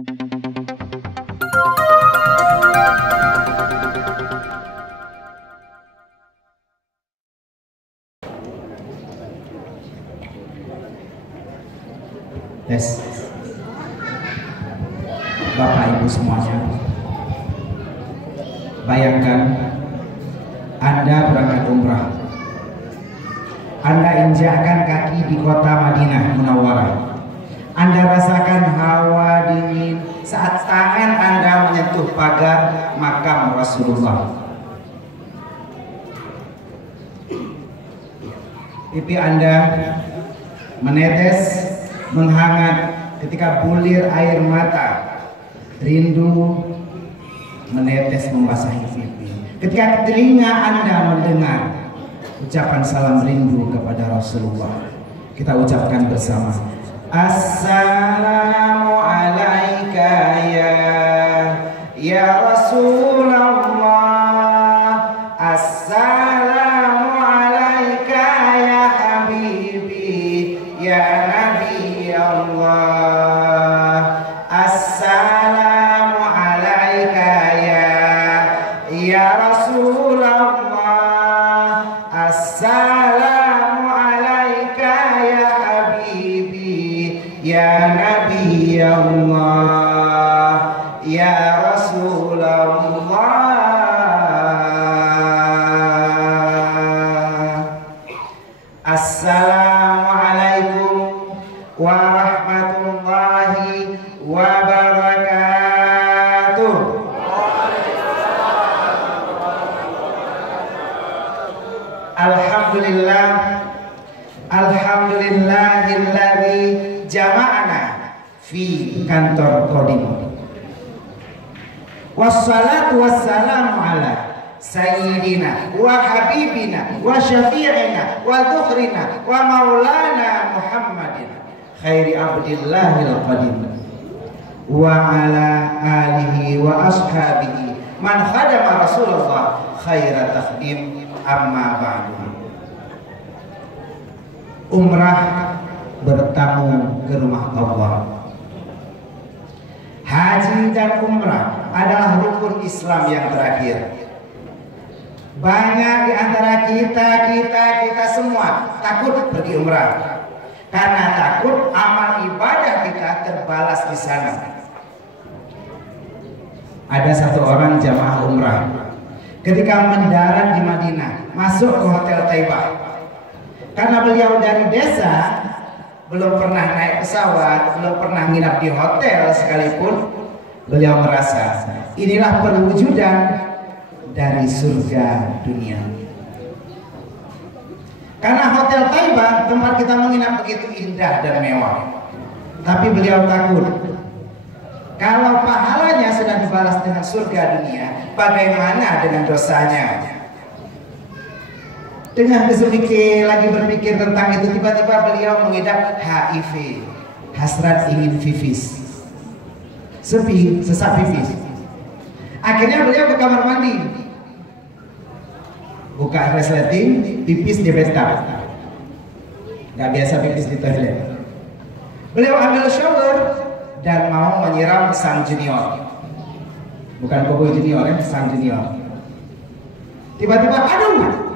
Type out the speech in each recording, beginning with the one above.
Tes. Bapak Ibu semuanya, bayangkan Anda berangkat umrah, Anda injakkan kaki di kota Madinah Munawwarah, Anda rasakan hawa dingin saat tangan Anda menyentuh pagar makam Rasulullah. Pipi Anda menetes menghangat ketika bulir air mata rindu menetes membasahi pipi. Ketika telinga Anda mendengar ucapan salam rindu kepada Rasulullah, kita ucapkan bersama, Assalamu alaika ya Rasulullah, Assalamu alaika ya Habibi ya Nabi Allah, Assalamu alaika ya Rasulullah, Assalamu alaika ya Habibi ya Nabi Allah ya Rasulullah. Assalamualaikum warahmatullahi wabarakatuh. Alhamdulillah, alhamdulillahilladzi jama'ana fi kantor qadim. Wassalatu wassalamu ala sayyidina wa habibina wa syafi'ina wa dhukhrina wa maulana Muhammadin khairi abdillahil qadim wa ala alihi wa ashabihi man khadama Rasulullah khairat takhdim, amma ba'du. Umrah bertamu ke rumah Allah. Haji dan umrah adalah rukun Islam yang terakhir. Banyak di antara kita semua takut pergi umrah karena takut amal ibadah kita terbalas di sana. Ada satu orang jamaah umrah ketika mendarat di Madinah, masuk ke Hotel Taibah. Karena beliau dari desa, belum pernah naik pesawat, belum pernah nginap di hotel sekalipun, beliau merasa inilah perwujudan dari surga dunia. Karena Hotel Taibah tempat kita menginap begitu indah dan mewah, tapi beliau takut kalau pahalanya sudah dibalas dengan surga dunia, bagaimana dengan dosanya? Dengan lagi berpikir tentang itu, tiba-tiba beliau mengidap HIV, hasrat ingin pipis, sesak pipis. Akhirnya beliau ke kamar mandi, buka resleting, pipis di bathtub. Gak biasa pipis di toilet. Beliau ambil shower dan mau menyiram sang junior, bukan Boboiboy junior ya, sang junior. Tiba-tiba, aduh,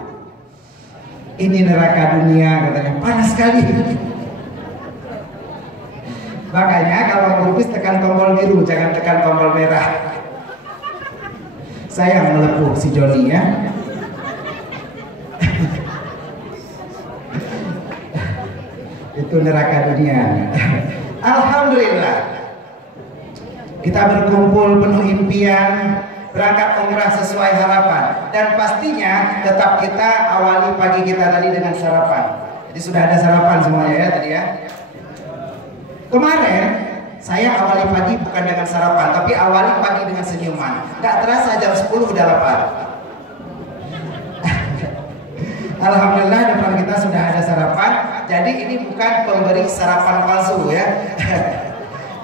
ini neraka dunia, katanya, panas sekali. Makanya kalau melukis tekan tombol biru, jangan tekan tombol merah. Saya melepuh si Joni ya. Itu neraka dunia. Alhamdulillah, kita berkumpul penuh impian, berangkat umrah sesuai harapan, dan pastinya tetap kita awali pagi kita tadi dengan sarapan. Jadi sudah ada sarapan semuanya ya tadi ya. Kemarin saya awali pagi bukan dengan sarapan, tapi awali pagi dengan senyuman. Gak terasa jam 10 udah lapar. Alhamdulillah depan kita sudah ada sarapan. Jadi ini bukan pemberi sarapan palsu ya.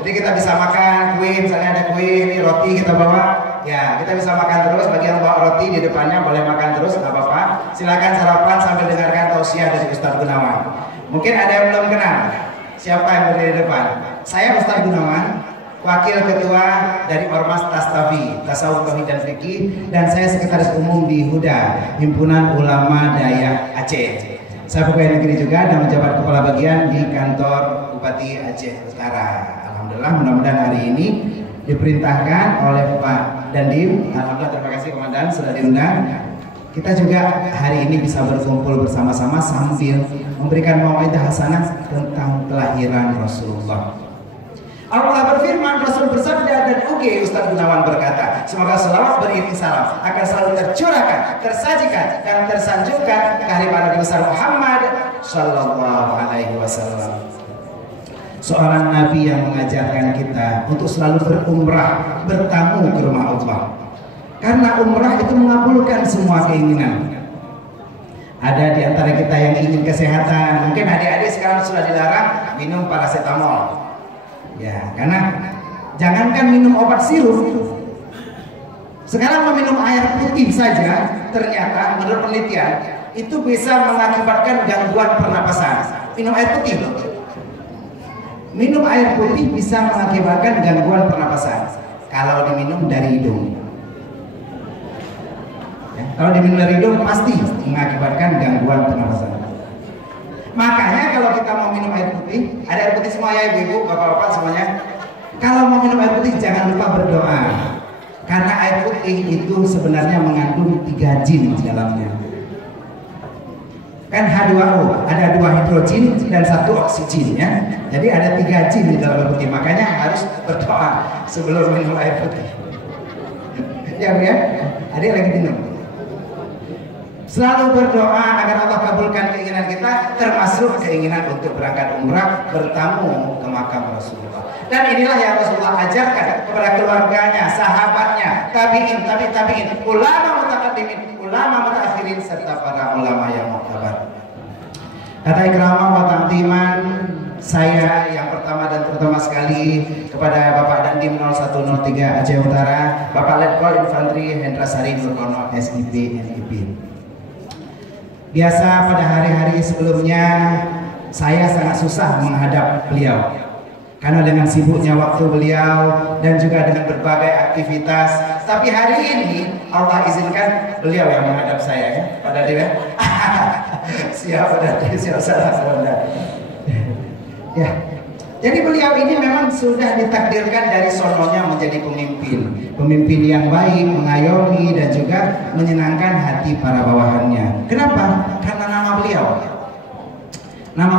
Jadi kita bisa makan kue, misalnya ada kue, ini roti kita bawa. Ya, kita bisa makan terus. Bagi yang bawa roti di depannya boleh makan terus, nggak apa-apa. Silakan sarapan sambil dengarkan tausiah dari Ustaz Gunawan. Mungkin ada yang belum kenal. Siapa yang berdiri di depan? Saya Ustaz Gunawan. Wakil Ketua dari Ormas Tastafi, Tasawuf Tauhid dan Fikih, dan saya Sekretaris Umum di Huda, Himpunan Ulama Dayak Aceh. Saya pegawai negeri juga dan menjabat kepala bagian di kantor Bupati Aceh Utara. Alhamdulillah, mudah-mudahan hari ini diperintahkan oleh Pak Dandim. Alhamdulillah, terima kasih Komandan sudah diundang. Kita juga hari ini bisa berkumpul bersama-sama sambil memberikan mau'idah hasanah tentang kelahiran Rasulullah. Allah berfirman, Rasul bersabda, dan Ustaz Gunawan berkata, semoga selawat beriring salam akan selalu tercurahkan, tersajikan, dan tersanjungkan kehadiran Nabi besar Muhammad Sallallahu Alaihi Wasallam. Seorang Nabi yang mengajarkan kita untuk selalu berumrah, bertamu ke rumah Allah. Karena umrah itu mengabulkan semua keinginan. Ada di antara kita yang ingin kesehatan, mungkin adik-adik sekarang sudah dilarang minum paracetamol. Ya, karena jangankan minum obat sirup, sekarang meminum air putih saja ternyata menurut penelitian itu bisa mengakibatkan gangguan pernapasan. Minum air putih loh. Minum air putih bisa mengakibatkan gangguan pernapasan kalau diminum dari hidung. Ya, kalau diminum dari hidung pasti mengakibatkan gangguan pernapasan. Makanya kalau kita mau minum air putih, ada air putih semua ya ibu-ibu, bapak-bapak semuanya. Kalau mau minum air putih jangan lupa berdoa. Karena air putih itu sebenarnya mengandung 3 jin di dalamnya. Kan H2O, ada 2 hidrogen dan 1 oksigen ya. Jadi ada 3 jin di dalam air putih, makanya harus berdoa sebelum minum air putih. Ya Bu ya, adik lagi minum. Selalu berdoa agar Allah kabulkan keinginan kita, termasuk keinginan untuk berangkat umrah, bertamu ke makam Rasulullah. Dan inilah yang Rasulullah ajarkan kepada keluarganya, sahabatnya, tabi'in, ulama mutaqaddimin, ulama mutaakhirin, serta para ulama yang mu'tabar. Kata ikramah wa ta'ziman, saya yang pertama dan terutama sekali kepada Bapak Dandim 0103 Aceh Utara, Bapak Letkol Infanteri Hendra Sari Nurkono SIP NIP. Biasa pada hari-hari sebelumnya saya sangat susah menghadap beliau karena dengan sibuknya waktu beliau dan juga dengan berbagai aktivitas. Tapi hari ini Allah izinkan beliau yang menghadap saya ya, pada dia. Siap pada dia, siap salah. Ya. Jadi beliau ini memang sudah ditakdirkan dari sononya menjadi pemimpin yang baik, mengayomi dan juga menyenangkan hati para bawahannya. Kenapa? Karena nama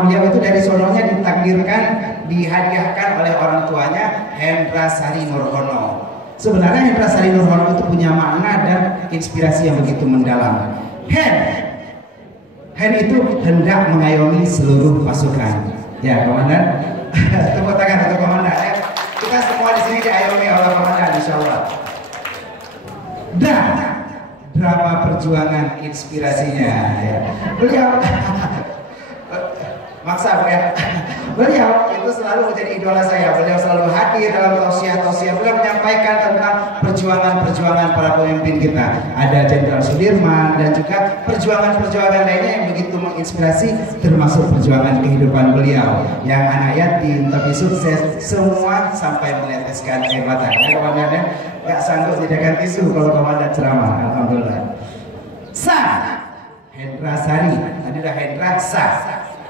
beliau itu dari sononya ditakdirkan, dihadiahkan oleh orang tuanya Hendra Sari Nurhono. Sebenarnya Hendra Sari Nurhono itu punya makna dan inspirasi yang begitu mendalam. Hen itu hendak mengayomi seluruh pasukan. Ya, Komandan. Tepuk tangan untuk Komandan ya. Kita semua di sini diayomi oleh Komandan insyaallah. Dan drama perjuangan inspirasinya ya. Beliau maksa ya. Beliau itu selalu menjadi idola saya. Beliau selalu hadir dalam tausiah-tausiah. Beliau menyampaikan tentang perjuangan-perjuangan para pemimpin kita. Ada Jenderal Sudirman dan juga perjuangan-perjuangan lainnya yang begitu menginspirasi, termasuk perjuangan kehidupan beliau yang anak yatim tapi sukses, semua sampai meneteskan air mata. Ya Komandan ya, nggak sanggup sediakan tisu kalau Komandan ceramah. Alhamdulillah. Hendra Sari, tadi udah Hendra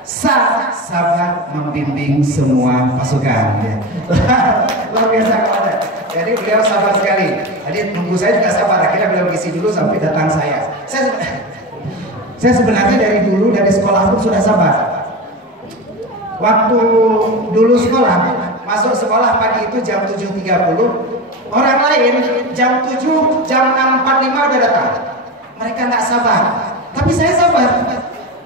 sabar membimbing semua pasukan ya. Luar biasa Komandan. Jadi beliau sabar sekali. Jadi nunggu saya juga sabar. Akhirnya beliau isi dulu sampai datang saya. Saya sebenarnya dari dulu dari sekolah pun sudah sabar. Waktu dulu sekolah, masuk sekolah pagi itu jam 7.30, orang lain jam 7, jam 6.45 udah datang. Mereka nggak sabar, tapi saya sabar.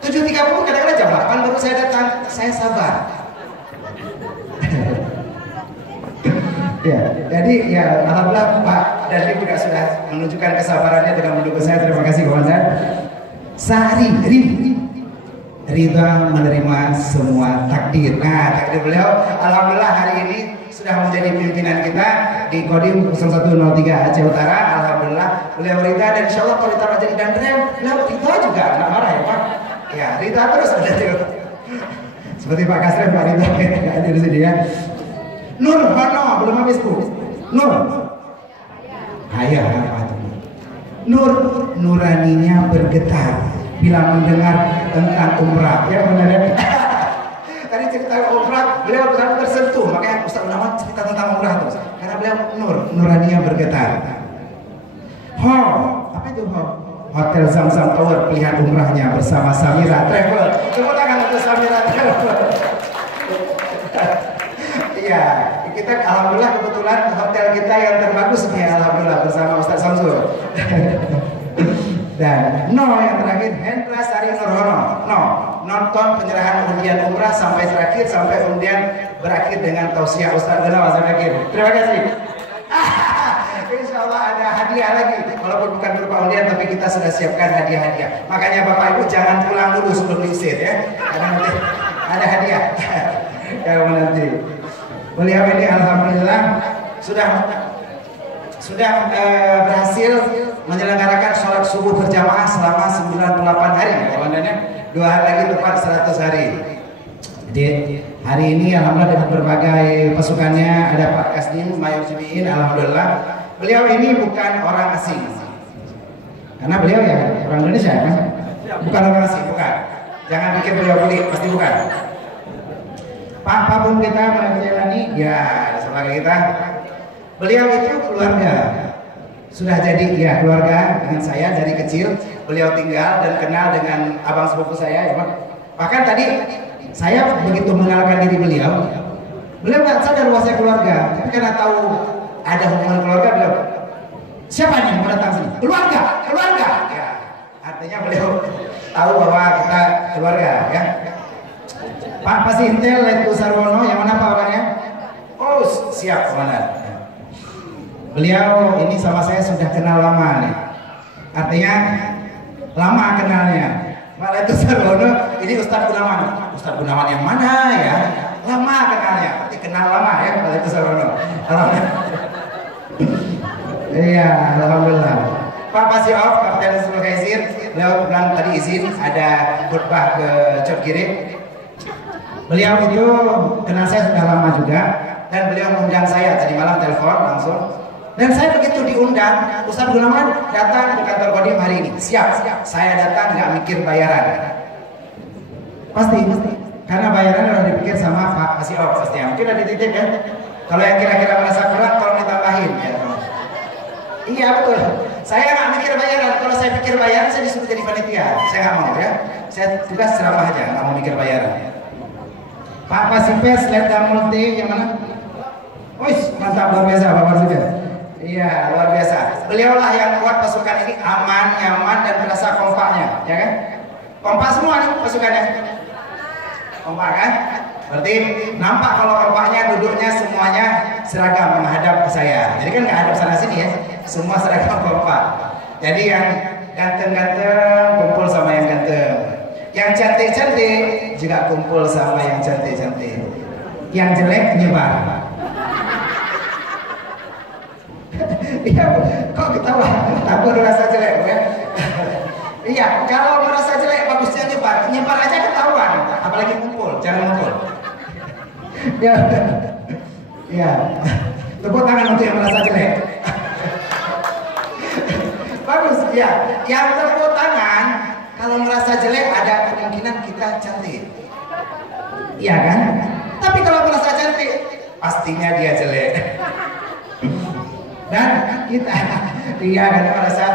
7.30 kadang-kadang jam 8 baru saya datang, saya sabar. Ya, jadi ya alhamdulillah Pak Dandim juga sudah menunjukkan kesabarannya dengan mendukung saya. Terima kasih Komandan. Sehari ridha menerima semua takdir. Nah, takdir beliau alhamdulillah hari ini sudah menjadi pimpinan kita di Kodim 0103 Aceh Utara. Alhamdulillah beliau ridha dan insya Allah kalau ditaruh jadi dandrem beliau ridha juga, nggak marah ya Pak. Ya ridha terus ada seperti Pak Kasrem, Pak Ridha ada di sini ya. Nurhono belum Facebook? Nur. Ayah apa itu? Nur, nuraninya bergetar bila mendengar tentang umrah. Ya benar ya. Tadi cerita umrah, beliau tersentuh. Makanya Ustaz Gunawan cerita tentang umrah terus. Karena beliau nuraninya bergetar. Apa itu Hotel Zamzam Tower pilihan umrahnya bersama Samira Travel. Tepuk tangan untuk Samira Travel. Iya, kita alhamdulillah kebetulan hotel kita yang terbagus nih alhamdulillah bersama Ustaz Samsul. Dan yang terakhir Hendra Sari Nurhono. Nonton penyerahan undian umrah sampai terakhir, sampai undian berakhir dengan tausiah Ustaz Gunawan sampai akhir. Terima kasih. Insya Allah ada hadiah lagi, walaupun bukan berupa undian, tapi kita sudah siapkan hadiah-hadiah. Makanya Bapak Ibu jangan pulang dulu sebelum diisir ya, karena nanti ada hadiah. Kalau nanti beliau ini alhamdulillah sudah berhasil menyelenggarakan sholat subuh berjamaah selama 98 hari. Komandannya 2 hari lagi tepat 100 hari. Jadi hari ini alhamdulillah dengan berbagai pasukannya, ada Pak Kasdim, Mayor Jumiin, alhamdulillah. Beliau ini bukan orang asing, karena beliau ya orang Indonesia kan, bukan orang asing, bukan. Jangan pikir beliau beli, pasti bukan. Pak Pabung kita menjalani, ya sebagai kita, beliau itu keluarga, sudah jadi ya keluarga dengan saya dari kecil. Beliau tinggal dan kenal dengan abang sepupu saya, ya Pak. Bahkan tadi saya begitu mengenalkan diri beliau nggak sadar bahwa saya keluarga, tapi karena tahu ada hubungan keluarga, beliau siapa nih mau datang sini? Keluarga. Ya, artinya beliau tahu bahwa kita keluarga, ya. Pak Pasintel Letu Sarwono, yang mana Pak orangnya? Oh siap komandan. Beliau ini sama saya sudah kenal lama nih, artinya lama kenalnya. Pak Letu Sarwono ini Ustaz Gunawan. Ustaz Gunawan yang mana ya? Lama kenalnya, berarti kenal lama ya Pak Letu Sarwono. Iya, alhamdulillah. Pak Pasiof, Kapten Sulkaisir, beliau bilang tadi izin ada khutbah ke Cotgiri. Beliau itu kenal saya sudah lama juga, dan beliau mengundang saya tadi malam telepon langsung. Dan saya begitu diundang, Ustaz Gunawan datang ke kantor Kodim hari ini. Siap. Saya datang nggak mikir bayaran. Pasti. Karena bayaran udah dipikir sama Pak Pasiof pasti. Mungkin ada dititip ya. Kalau yang kira-kira merasa kurang, tolong ditambahin ya. Iya betul. Saya nggak mikir bayaran. Kalau saya pikir bayaran, saya disuruh jadi panitia. Saya nggak mau ya. Saya tugas ceramah aja, nggak mau mikir bayaran. Pak Pasipes, Letda Multi yang mana? Wih, mantap, luar biasa Pak Pasipes. Iya, luar biasa. Beliaulah yang buat pasukan ini aman, nyaman, dan terasa kompaknya, ya kan? Kompak semua nih pasukannya. Kompak kan? Berarti nampak kalau kompaknya duduknya semuanya seragam menghadap ke saya. Jadi kan nggak hadap sana sini ya, semua seragam kompak. Jadi yang ganteng-ganteng kumpul sama yang ganteng, yang cantik-cantik juga kumpul sama yang cantik-cantik, yang jelek nyebar. Iya, kok ketawa? Aku merasa jelek, ya? Iya, kalau merasa jelek bagusnya nyebar aja ketahuan, apalagi kumpul, jangan ngumpul. Ya, tepuk tangan untuk yang merasa jelek. Bagus, ya. Yang tepuk tangan, kalau merasa jelek ada kemungkinan kita cantik, iya kan? Tapi kalau merasa cantik, pastinya dia jelek. Dan kita, dia kan merasa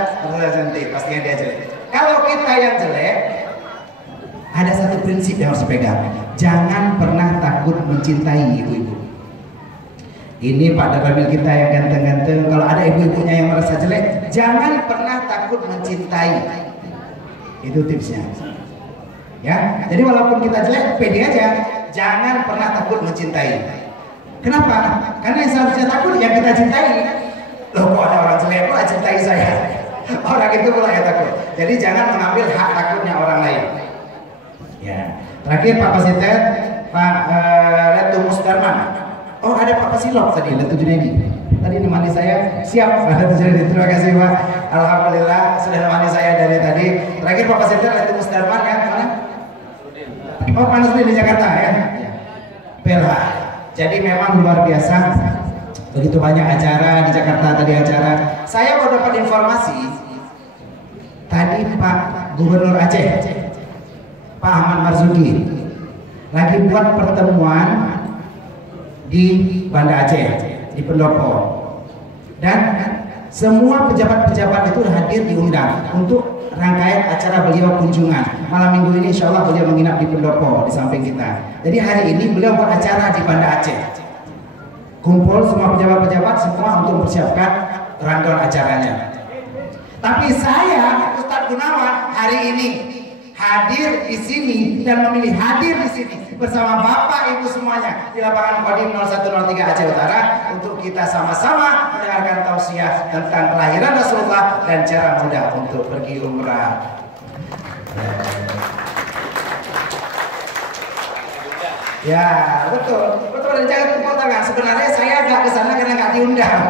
cantik, pastinya dia jelek. Kalau kita yang jelek, ada satu prinsip yang harus dipegang. Jangan pernah takut mencintai ibu-ibu. Ini Pak Darabil kita yang ganteng-ganteng. Kalau ada ibu-ibunya yang merasa jelek, jangan pernah takut mencintai. Itu tipsnya. Ya, jadi walaupun kita jelek, pede aja. Jangan pernah takut mencintai. Kenapa? Karena yang seharusnya takut yang kita cintai. Loh, kok ada orang jelek pula cintai saya? Orang itu pula yang takut. Jadi jangan mengambil hak takutnya orang lain. Ya. Terakhir Pak Pasiter, Pak Letu Musdarman. Oh, ada Pak Pasilok tadi, Letu Junaidi. Tadi nemani saya, siap Letu Junaidi. Terima kasih Pak. Alhamdulillah sudah nemani saya dari tadi. Terakhir Pak Pasiter, Letu Musdarman ya, mana? Oh, Pak Nusri di Jakarta ya. Bella. Jadi memang luar biasa. Begitu banyak acara di Jakarta tadi acara. Saya baru dapat informasi tadi Pak Gubernur Aceh, Pak Ahmad Marzuki lagi buat pertemuan di Banda Aceh, di Pendopo, dan semua pejabat-pejabat itu hadir diundang untuk rangkaian acara beliau kunjungan. Malam minggu ini insya Allah beliau menginap di Pendopo di samping kita. Jadi hari ini beliau buat acara di Banda Aceh. Kumpul semua pejabat-pejabat semua untuk mempersiapkan rundown acaranya. Tapi saya, Ustadz Gunawan, hari ini hadir di sini dan memilih hadir di sini bersama Bapak Ibu semuanya di lapangan Kodim 0103 Aceh Utara untuk kita sama-sama mendengarkan tausiah tentang kelahiran Rasulullah dan cara mudah untuk pergi umrah. Ya betul, betul, dan jangan tepuk tangan. Sebenarnya saya nggak ke sana karena nggak diundang.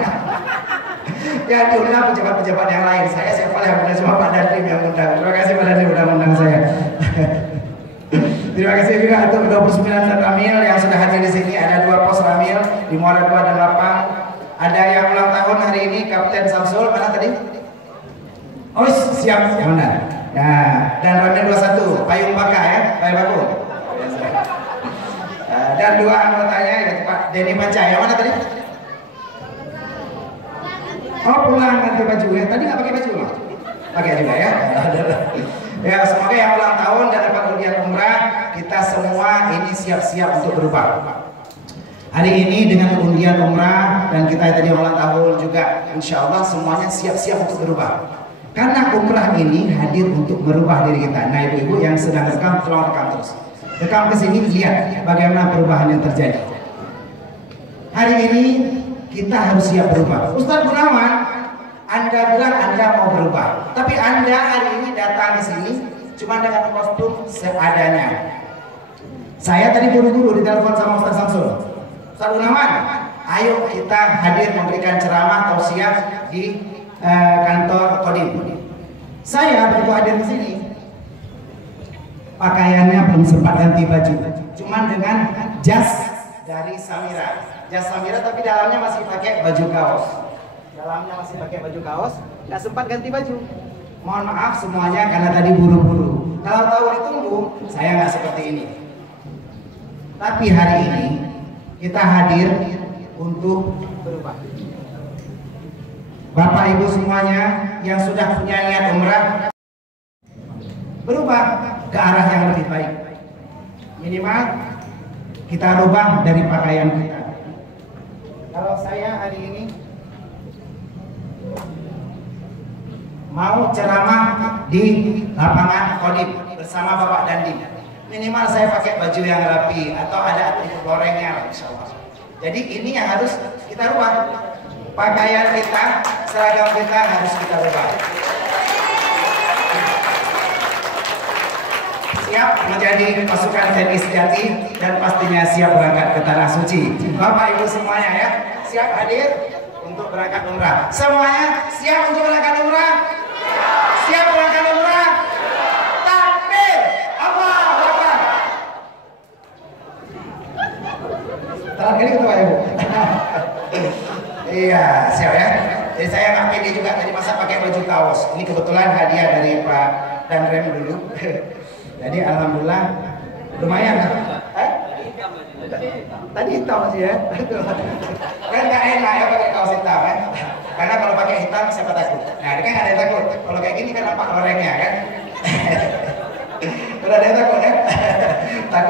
Ya diundang pejabat-pejabat yang lain. Saya siapa yang undang, cuma Pak Dandim yang undang. Terima kasih Pak Dandim udah undang saya. Terima kasih juga untuk 29 dan Ramil yang sudah hadir di sini. Ada 2 pos Ramil di Muara 2 dan Lapang. Ada yang ulang tahun hari ini, Kapten Samsul, mana tadi? Oh siap, benar. Nah, dan Ramil 21, Payung Baka ya, Payung Baku. Dan 2 anggotanya yaitu Pak Denny Pancaya, mana tadi? Oh pulang ganti baju ya, tadi nggak pakai baju loh, pakai juga ya. Ya semoga yang ulang tahun dan dapat undian umrah, kita semua ini siap-siap untuk berubah. Hari ini dengan undian umrah dan kita tadi ulang tahun juga, insya Allah semuanya siap-siap untuk berubah. Karena umrah ini hadir untuk merubah diri kita. Nah ibu-ibu yang sedang rekam, tolong rekam terus. Rekam ke sini, lihat bagaimana perubahan yang terjadi. Hari ini kita harus siap berubah. Ustadz Gunawan, Anda bilang Anda mau berubah, tapi Anda hari ini datang ke sini cuma dengan kostum seadanya. Saya tadi buru-buru ditelepon sama Ustadz Samsul. Ustadz Gunawan, ayo kita hadir memberikan ceramah tausiah di kantor Kodim. Saya begitu hadir di sini, pakaiannya belum sempat ganti baju, cuman dengan jas dari Samira. Jas Samira tapi dalamnya masih pakai baju kaos. Dalamnya masih pakai baju kaos, nggak sempat ganti baju. Mohon maaf semuanya karena tadi buru-buru. Kalau tahu ditunggu, saya nggak seperti ini. Tapi hari ini kita hadir untuk berubah. Bapak Ibu semuanya yang sudah punya niat umrah, berubah ke arah yang lebih baik. Minimal kita rubah dari pakaian kita. Kalau saya hari ini mau ceramah di lapangan Kodim bersama Bapak Dandim, minimal saya pakai baju yang rapi atau ada gorengnya, insya Allah. Jadi ini yang harus kita rubah. Pakaian kita, seragam kita harus kita rubah. Siap menjadi pasukan TNI sejati dan pastinya siap berangkat ke tanah suci. Bapak Ibu semuanya ya, siap hadir untuk berangkat umrah. Semuanya siap untuk berangkat umrah? Siap berangkat umrah? Takbir! Allahu Akbar! Terakhir itu Pak Ibu. Iya, siap ya. Jadi saya nggak pede juga tadi masa pakai baju kaos. Ini kebetulan hadiah dari Pak dan Rem dulu. Jadi alhamdulillah lumayan. Tadi hitam masih ya. Kan nggak enak ya pakai kaos hitam ya. Karena kalau pakai hitam siapa takut. Nah ini kan ada yang takut. Kalau kayak gini kan nampak gorengnya kan. Udah ada yang takut ya.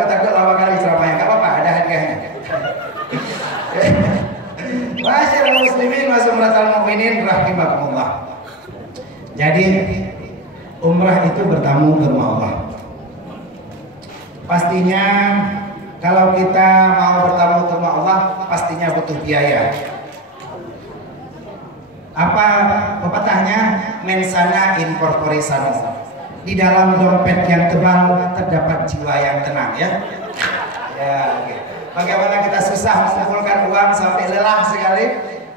Takut lama kali ceramahnya. Gak apa-apa, ada hadiahnya. Masyaallah muslimin wa sumratal mu'minin rahimakumullah. Jadi umrah itu bertamu ke rumah Allah. Pastinya kalau kita mau bertamu ke rumah Allah pastinya butuh biaya. Apa pepatahnya? Mensana in corpore sano. Di dalam dompet yang tebal terdapat jiwa yang tenang ya. Ya, okay. Bagaimana kita susah mengumpulkan uang sampai lelah sekali,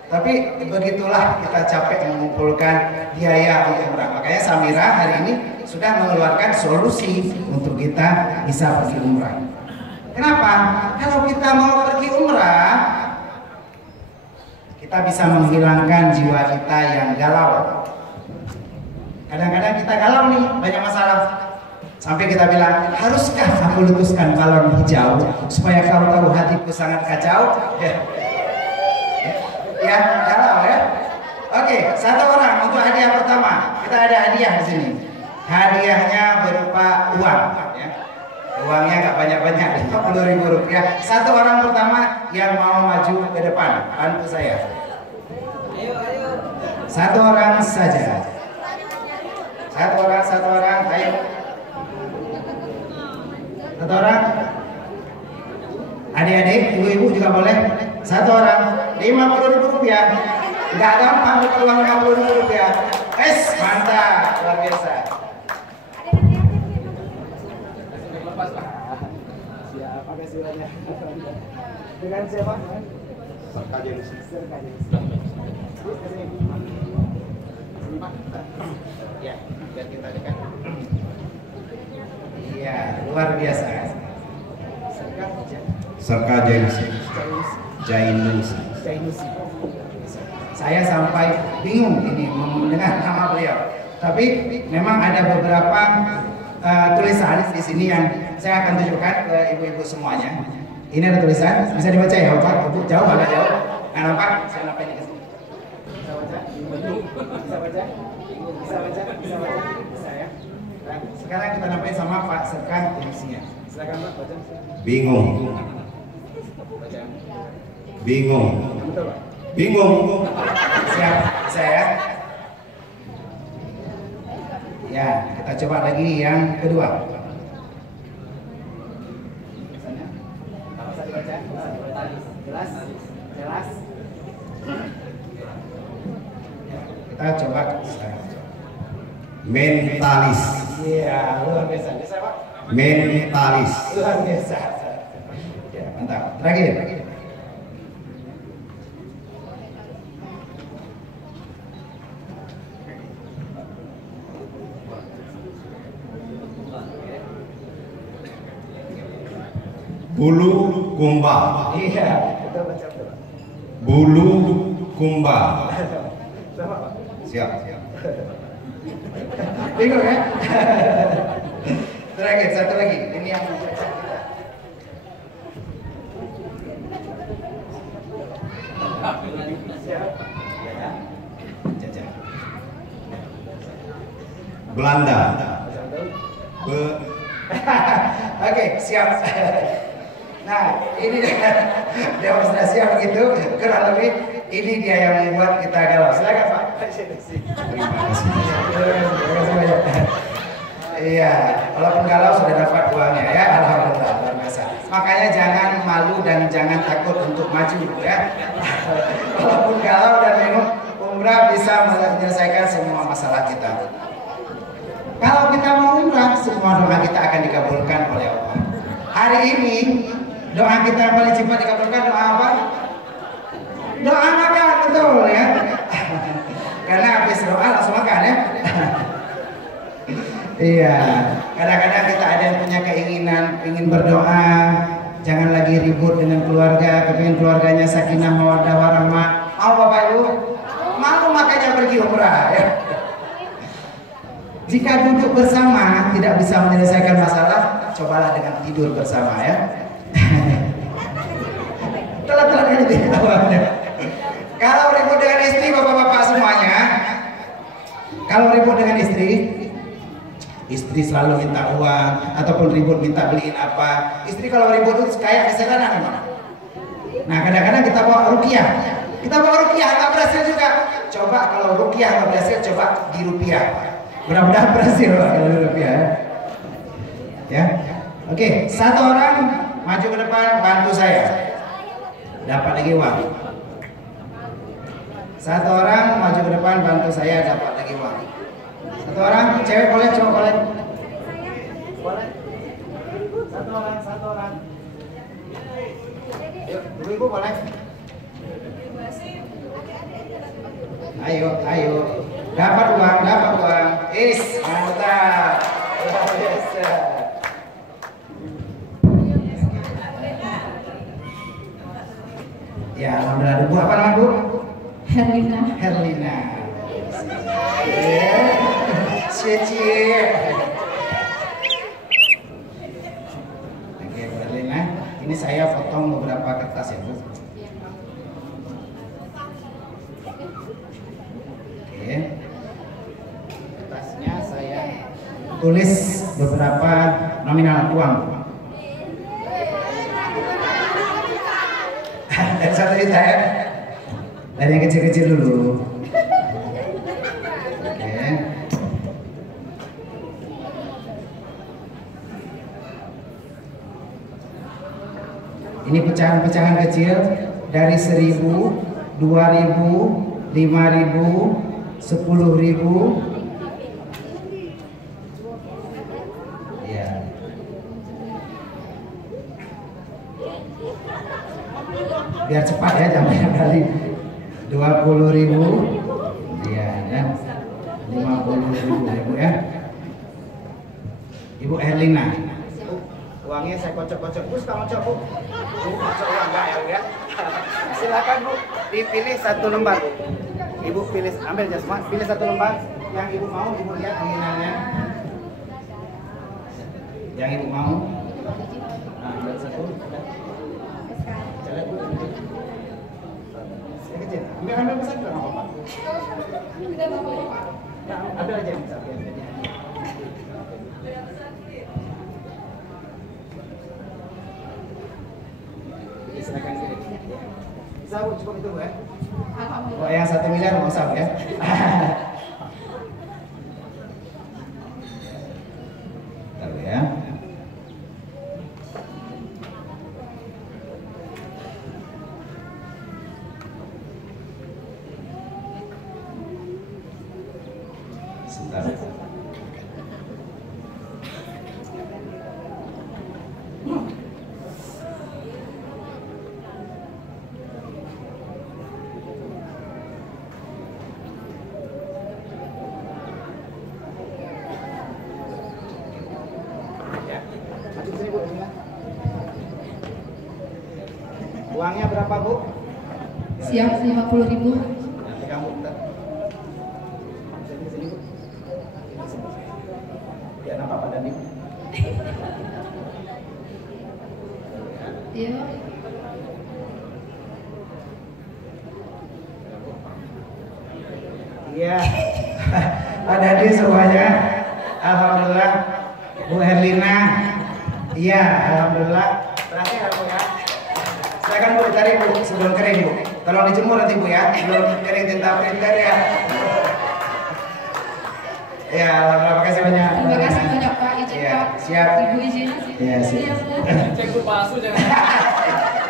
tapi begitulah kita capek mengumpulkan biaya untuk umrah. Makanya Samira hari ini sudah mengeluarkan solusi untuk kita bisa pergi umrah. Kenapa? Kalau kita mau pergi umrah, kita bisa menghilangkan jiwa kita yang galau. Kadang-kadang kita galau nih, banyak masalah. Sampai kita bilang, haruskah aku lutuskan balon hijau supaya kau tahu hatiku sangat kacau? Ya, galau ya. Oke, satu orang untuk hadiah pertama. Kita ada hadiah di sini. Hadiahnya berupa uang. Ya. Uangnya nggak banyak-banyak, 50.000 rupiah. Satu orang pertama yang mau maju ke depan, bantu saya. Satu orang saja. Satu orang, ayo. Satu orang. Adik-adik, ibu-ibu juga boleh. Satu orang, 50.000 rupiah. Nggak gampang uang 50.000 rupiah. Mantap, luar biasa. Siapa kasih banyak. Dengan siapa? Serka Jelusi. Ya, biar kita dekat. Iya, luar biasa. Serka Jelusi. Jainusi. Saya sampai bingung ini mendengar nama beliau. Tapi memang ada beberapa tulisan di sini yang saya akan tunjukkan ke ibu-ibu semuanya. Ini ada tulisan, bisa dibaca ya Pak? Jauh agak jauh. Nggak nampak? Saya nampak ini ke sini. Bisa baca? Bisa baca? Bisa baca? Bisa baca? Bisa ya. Nah, sekarang kita nampain sama Pak Serka tulisnya. Silakan Pak baca. Bingung. Baca. Bingung. Betul Pak? Bingung. Siap, saya. Ya, kita coba lagi yang kedua. Bisa dibaca? Jelas? Jelas? Kita coba. Mentalis. Iya, luar biasa. Bisa Pak? Mentalis. Luar biasa. Ya, mantap. Terakhir. Bulu kumbang. Iya, kita baca betul. Bulu kumbang. Sama Pak. Siap. Bingung ya? Terakhir, satu lagi. Ini yang membaca kita. Siap. Ya. Jajah. Belanda. Oke, siap. Nah, ini demonstrasi yang begitu, kurang lebih ini dia yang membuat kita galau. Silakan Pak. Terima kasih. Terima kasih banyak. Iya, walaupun galau sudah dapat uangnya ya, alhamdulillah luar biasa. Makanya jangan malu dan jangan takut untuk maju ya. Walaupun galau dan bingung, umrah bisa menyelesaikan semua masalah kita. Kalau kita mau umrah, semua doa kita akan dikabulkan oleh Allah. Hari ini doa kita yang paling cepat dikabulkan doa apa? Doa makan, betul ya. Karena habis doa langsung makan ya. Iya, kadang-kadang kita ada yang punya keinginan ingin berdoa, jangan lagi ribut dengan keluarga, kepingin keluarganya sakinah mawaddah warahmah. Mau Bapak Ibu? Mau makanya pergi umrah ya. Jika duduk bersama tidak bisa menyelesaikan masalah, cobalah dengan tidur bersama ya. Telat-telat kan itu awalnya. Kalau ribut dengan istri, bapak-bapak semuanya, kalau ribut dengan istri selalu minta uang ataupun ribut minta beliin apa. Istri kalau ribut itu kayak kesalahan memang. Nah kadang-kadang kita bawa rupiah, nggak berhasil juga. Coba kalau rupiah nggak berhasil, coba di rupiah. Mudah-mudahan berhasil kalau di rupiah. Ya, oke. Satu orang maju ke depan, bantu saya. Dapat lagi uang. Satu orang maju ke depan, bantu saya dapat lagi uang. Satu orang, cewek boleh, cowok boleh? Boleh. Satu orang. Yuk, ibu boleh? Ayo. Dapat uang. Mantap. Luar biasa. Ya, alhamdulillah. Bu, apa nama Bu? Herlina. Herlina. Ya, cie. Oke, Bu Herlina. Ini saya potong beberapa kertas ya, Bu. Oke. Kertasnya saya tulis beberapa nominal uang. Dari 1 juta ya. Dari yang kecil-kecil dulu. Oke. Ini pecahan-pecahan kecil dari 1.000, 2.000, 5.000, 10.000. Ya. Biar cepat ya jamnya kali. 20.000. Iya, dan 50.000 ya. Ibu Herlina. Uangnya saya kocok-kocok. Bu, suka kocok, Bu. Bu, kocok uang enggak ya, Bu ya? Silakan, Bu. Dipilih 1 lembar, Bu. Ibu pilih, ambil jasma, pilih 1 lembar yang Ibu mau, Ibu lihat nominalnya. Yang Ibu mau. Nah, ambil 1. Jalan, Bu. Saya kecil. Ambil besar juga enggak apa-apa. Nah, ambil aja yang besar. Silakan sini. Bisa, Bu, cukup itu, Bu ya? Oh, yang 1 miliar mau usah, Bu ya? Bentar ya. Sebentar. Uangnya berapa, Bu? Siap 50.000. Nanti kamu bentar. Sini, Bu. Ya, nampak pada nih. Iya. Iya. Ada di semuanya. Alhamdulillah. Bu Herlina. Iya, alhamdulillah. Terakhir ya, Bu ya. Silakan, Bu, tarik, Bu, sebelum kering, Bu. Tolong dijemur nanti, Bu ya. Belum kering tinta printer ya. Ya, alhamdulillah, makasih banyak. Terima kasih banyak, Pak. Izin, Iya, Pak. siap. Ibu izin. Iya, siap. Cek palsu jangan.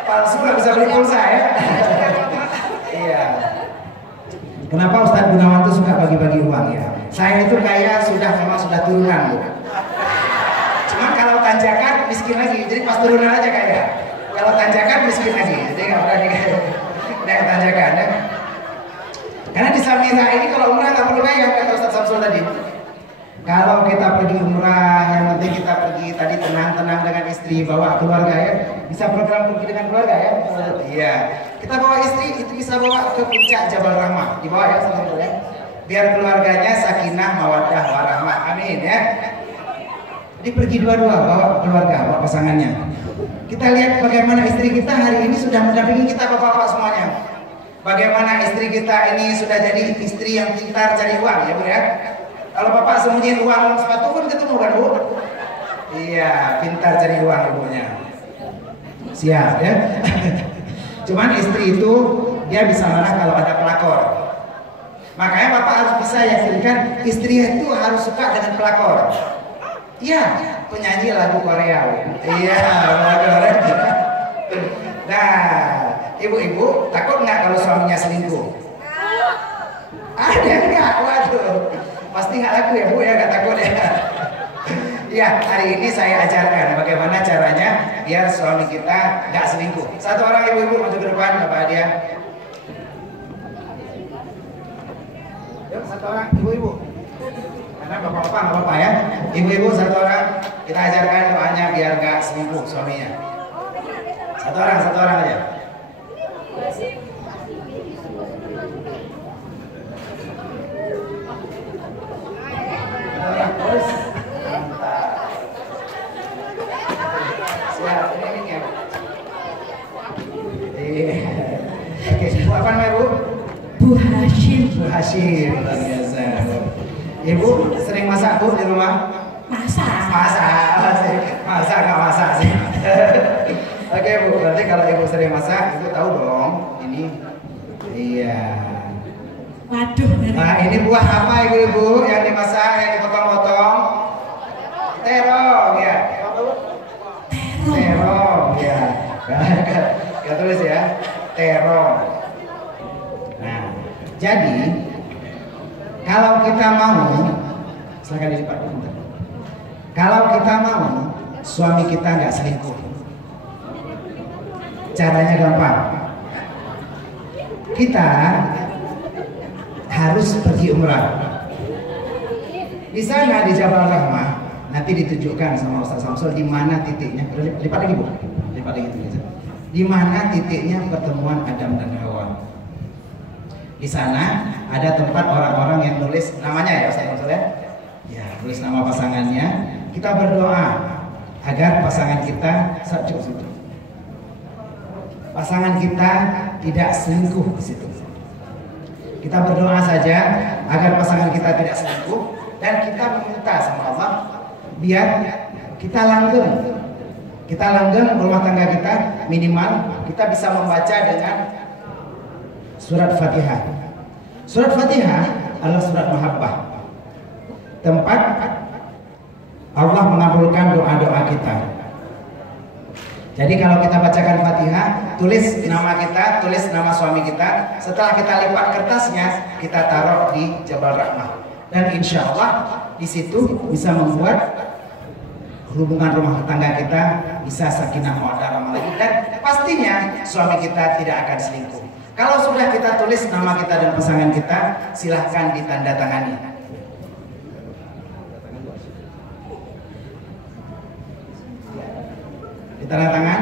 Palsu nggak bisa beli pulsa ya. Iya. Kenapa Ustadz Gunawan tuh suka bagi-bagi uang ya? Saya itu kayak memang sudah turunan, Bu. Cuman kalau tanjakan miskin lagi, jadi pas turunan aja kayak. Kalau tanjakan miskin lagi, jadi nggak berani kayak tanjakan ya. Karena di Samira ini kalau umrah nggak perlu bayar, kata Ustadz Samsul tadi. Kalau kita pergi umrah, yang penting kita pergi tadi tenang-tenang dengan istri, bawa keluarga ya. Bisa program pergi dengan keluarga ya? Iya. Kita bawa istri, itu bisa bawa ke puncak Jabal Rahmah. Dibawa ya, sama ya. Biar keluarganya sakinah, mawaddah, warahmah. Amin ya. Jadi pergi dua-dua, bawa keluarga, bawa pasangannya. Kita lihat bagaimana istri kita hari ini sudah mendampingi kita bapak-bapak semuanya. Bagaimana istri kita ini sudah jadi istri yang pintar cari uang ya, Bu ya. Kalau bapak sembunyiin uang sepatu pun ketemu kan, Bu? Iya, pintar cari uang ibunya. Siap ya. Cuman istri itu dia bisa marah kalau ada pelakor. Makanya bapak harus bisa yakinkan istri itu harus suka dengan pelakor. Iya, penyanyi lagu Korea. Iya, lagu Korea. Nah, ibu-ibu takut nggak kalau suaminya selingkuh? Ada nggak? Waduh. Pasti nggak laku ya, Bu ya, nggak takut ya. Iya, hari ini saya ajarkan bagaimana caranya biar suami kita nggak selingkuh. Satu orang ibu-ibu maju ke depan, Bapak dia. Yuk, satu orang ibu-ibu. Karena bapak-bapak nggak apa-apa ya. Ibu-ibu satu orang, kita ajarkan doanya biar nggak selingkuh suaminya. Satu orang aja. Bu Hashim. Bu Hashim, luar biasa. Ibu sering masak Bu di rumah? Masak. Masak nggak masak sih. Oke Bu, berarti kalau Ibu sering masak, Ibu tahu dong ini. Iya. Waduh. Nah ini buah apa Ibu yang dimasak, yang dipotong-potong? Terong ya. Terong ya. Gak tulis ya. Terong. Nah, jadi kalau kita mau, silakan dilipat bentar. Kalau kita mau suami kita nggak selingkuh, caranya gampang. Kita harus pergi umrah. Di sana di Jabal Rahmah nanti ditunjukkan sama Ustaz Samsul di mana titiknya. Lipat lagi Bu, lipat lagi tulisan. Di mana titiknya pertemuan Adam dan Hawa. Di sana ada tempat orang-orang yang nulis namanya ya Ustaz Samsul ya. Ya, tulis nama pasangannya. Kita berdoa agar pasangan kita pasangan kita tidak selingkuh di situ. Kita berdoa saja agar pasangan kita tidak selingkuh dan kita meminta sama Allah biar kita langgeng rumah tangga kita, minimal kita bisa membaca dengan surat Fatihah. Surat Fatihah adalah surat mahabbah, tempat Allah mengabulkan doa-doa kita. Jadi kalau kita bacakan Fatihah, tulis nama kita, tulis nama suami kita. Setelah kita lipat kertasnya, kita taruh di Jabal Rahmah. Dan insya Allah di situ bisa membuat hubungan rumah tangga kita bisa sakinah mawaddah warahmah lagi. Dan pastinya suami kita tidak akan selingkuh. Kalau sudah kita tulis nama kita dan pasangan kita, silahkan ditandatangani. Ditandatangan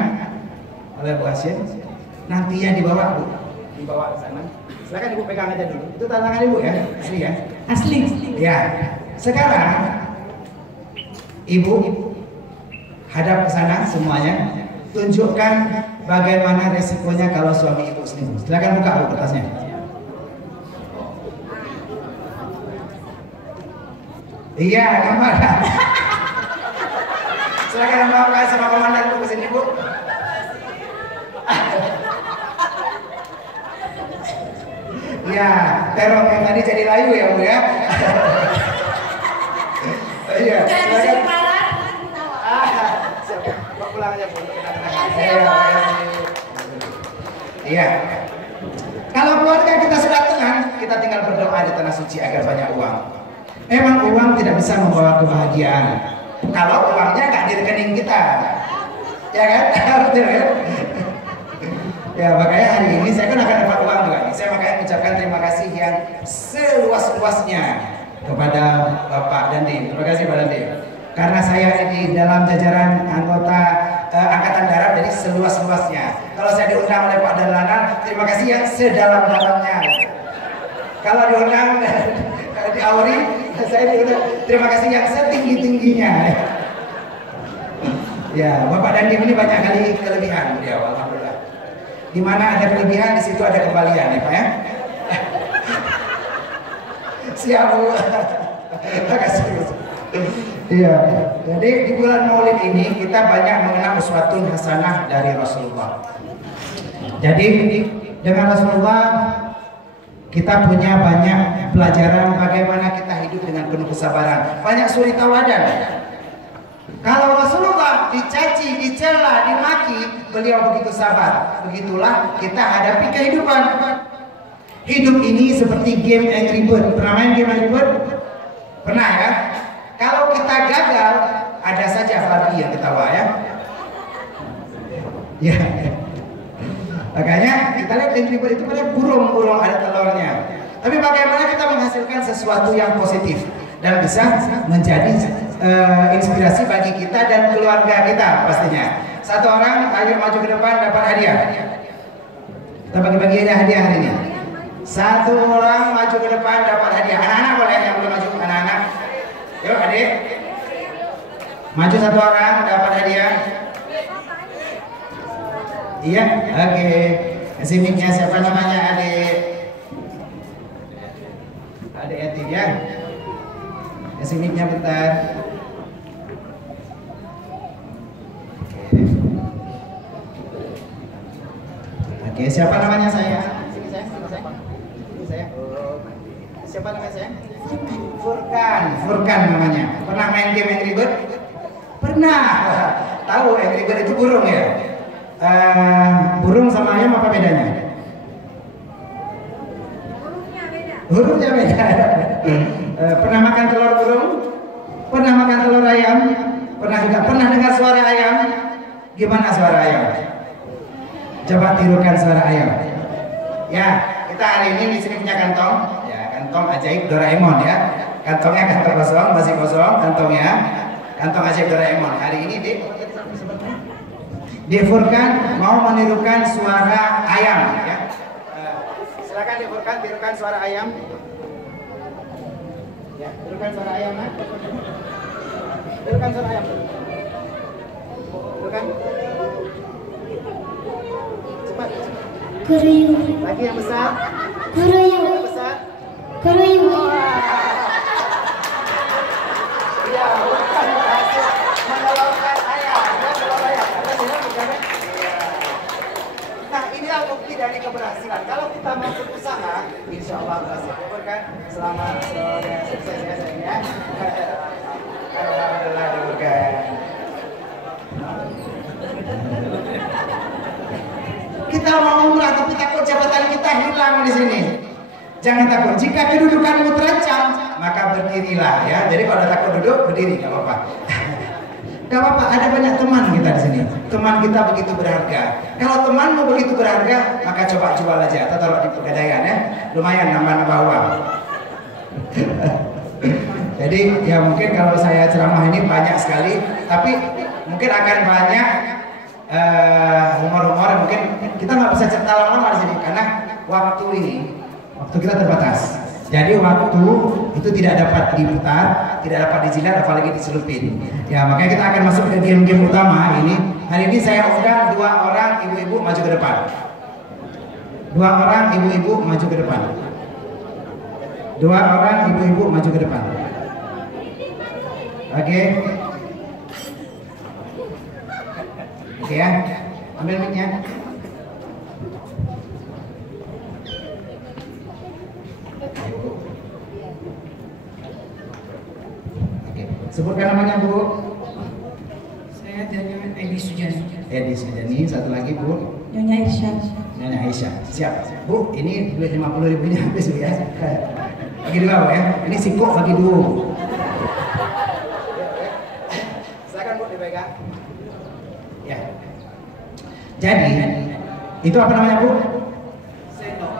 oleh Bu Hashim, nantinya dibawa Bu, dibawa ke sana. Silakan Ibu pegang aja dulu. Itu tantangan Ibu ya, asli ya? Asli. Ya. Sekarang Ibu hadap ke sana semuanya, tunjukkan bagaimana resikonya kalau suami Ibu selingkuh. Silakan buka Bu kertasnya. Iya, gambar. Silakan bawa sama komandan Bu kesini Bu. Ya, terong yang tadi jadi layu ya Bu ya. Iya. Silakan. Siapa? Pulang aja Bu. Iya. Kalau keluarga kita sudah tenang, kita tinggal berdoa di tanah suci agar banyak uang. Emang uang tidak bisa membawa kebahagiaan kalau uangnya nggak di rekening kita, ya kan? Betul kan? Ya makanya hari ini saya kan akan dapat uang juga nih. Saya makanya mengucapkan terima kasih yang seluas-luasnya kepada Bapak Dandim. Terima kasih Pak Dandim. Karena saya di dalam jajaran anggota Angkatan Darat, jadi seluas-luasnya. Kalau saya diundang oleh Pak Danlanar, terima kasih yang sedalam-dalamnya. Kalau diundang di Auri, saya diundang, terima kasih yang setinggi-tingginya. Ya, Bapak Dandim ini banyak kali kelebihan beliau, alhamdulillah. Di mana ada kelebihan, di situ ada kembalian, ya Pak ya. Siap Bu. Terima kasih. Iya. Jadi di bulan Maulid ini kita banyak mengenal uswatun hasanah dari Rasulullah. Jadi dengan Rasulullah kita punya banyak pelajaran bagaimana kita hidup dengan penuh kesabaran. Banyak suri tauladan. Kalau Rasulullah dicaci, dicela, dimaki, beliau begitu sabar. Begitulah kita hadapi kehidupan. Hidup ini seperti game Angry Bird. Pernah main game Angry Bird? Pernah ya? Kalau kita gagal, ada saja Fadli yang ketawa ya. Ya. Makanya kita lihat Angry Bird itu pada burung-burung ada telurnya. Tapi bagaimana kita menghasilkan sesuatu yang positif dan bisa menjadi inspirasi bagi kita dan keluarga kita pastinya. Satu orang ayo maju ke depan dapat hadiah. Kita bagi-bagi hadiah hari ini. Satu orang maju ke depan dapat hadiah. Anak-anak boleh yang belum maju, anak-anak. Yuk adik. Maju satu orang dapat hadiah. Iya, oke. Kasih mic-nya, siapa namanya adik? ya. Kasih mic-nya bentar. Oke, siapa namanya saya? Sini saya, sini saya. Sini saya. Siapa namanya saya? Furkan namanya. Pernah main game Angry Bird? Pernah. Tahu Angry Bird itu burung ya? Burung sama ayam apa bedanya? Hurufnya beda. Pernah makan telur burung? Pernah makan telur ayam? Pernah juga. Pernah dengar suara ayam? Gimana suara ayam? Coba tirukan suara ayam. Ya, kita hari ini di sini punya kantong. Ya, kantong ajaib Doraemon ya. Kantongnya kantong kosong, masih kosong kantongnya. Kantong ajaib Doraemon. Hari ini di Furkan mau menirukan suara ayam ya. Silakan di Furkan tirukan suara ayam. Ya, tirukan suara ayam, ha? Tirukan suara ayam. Tirukan. Cepat. Kuruyu, Lagi yang besar. kuruyu, Yang besar. kuruyu. Iya, bukan berhasil menelurkan ayam. Ya, telur ayam. Ada tidak bukannya? Iya. Nah, inilah bukti dari keberhasilan. Kalau kita mau berusaha, insya Allah berhasil. Bukan? Selamat sore, sukses ya sayangnya. Alhamdulillah bukan. Kita mau umrah tapi takut jabatan kita hilang di sini. Jangan takut. Jika kedudukanmu terancam, maka berdirilah ya. Jadi kalau takut duduk, berdiri, nggak apa-apa. Nggak apa-apa. Ada banyak teman kita di sini. Teman kita begitu berharga. Kalau temanmu begitu berharga, maka coba jual aja atau taruh di pegadaian ya. Lumayan nambah-nambah uang. Jadi ya mungkin kalau saya ceramah ini banyak sekali, tapi mungkin akan banyak humor-humor. Mungkin kita nggak bisa cerita lama-lama di sini karena waktu kita terbatas. Jadi waktu itu tidak dapat diputar, tidak dapat dijilat, apalagi diselupin. Ya makanya kita akan masuk ke game-game utama ini. Hari ini saya undang 2 orang ibu-ibu maju ke depan. 2 orang ibu-ibu maju ke depan. 2 orang ibu-ibu maju ke depan. Oke. Oke ya. Ambil mic-nya. Oke. Sebutkan namanya, Bu. Saya Daniel Edi Sujani. Edi Sujani. Satu lagi, Bu. Nyonya Irsyad. Nyonya Aisyah. Siap. Bu, ini duit 50.000 ini habis Bu ya. Bagi 2 Bu ya. Ini singkuk bagi 2. Silakan Bu dipegang. Ya. Jadi, itu apa namanya Bu?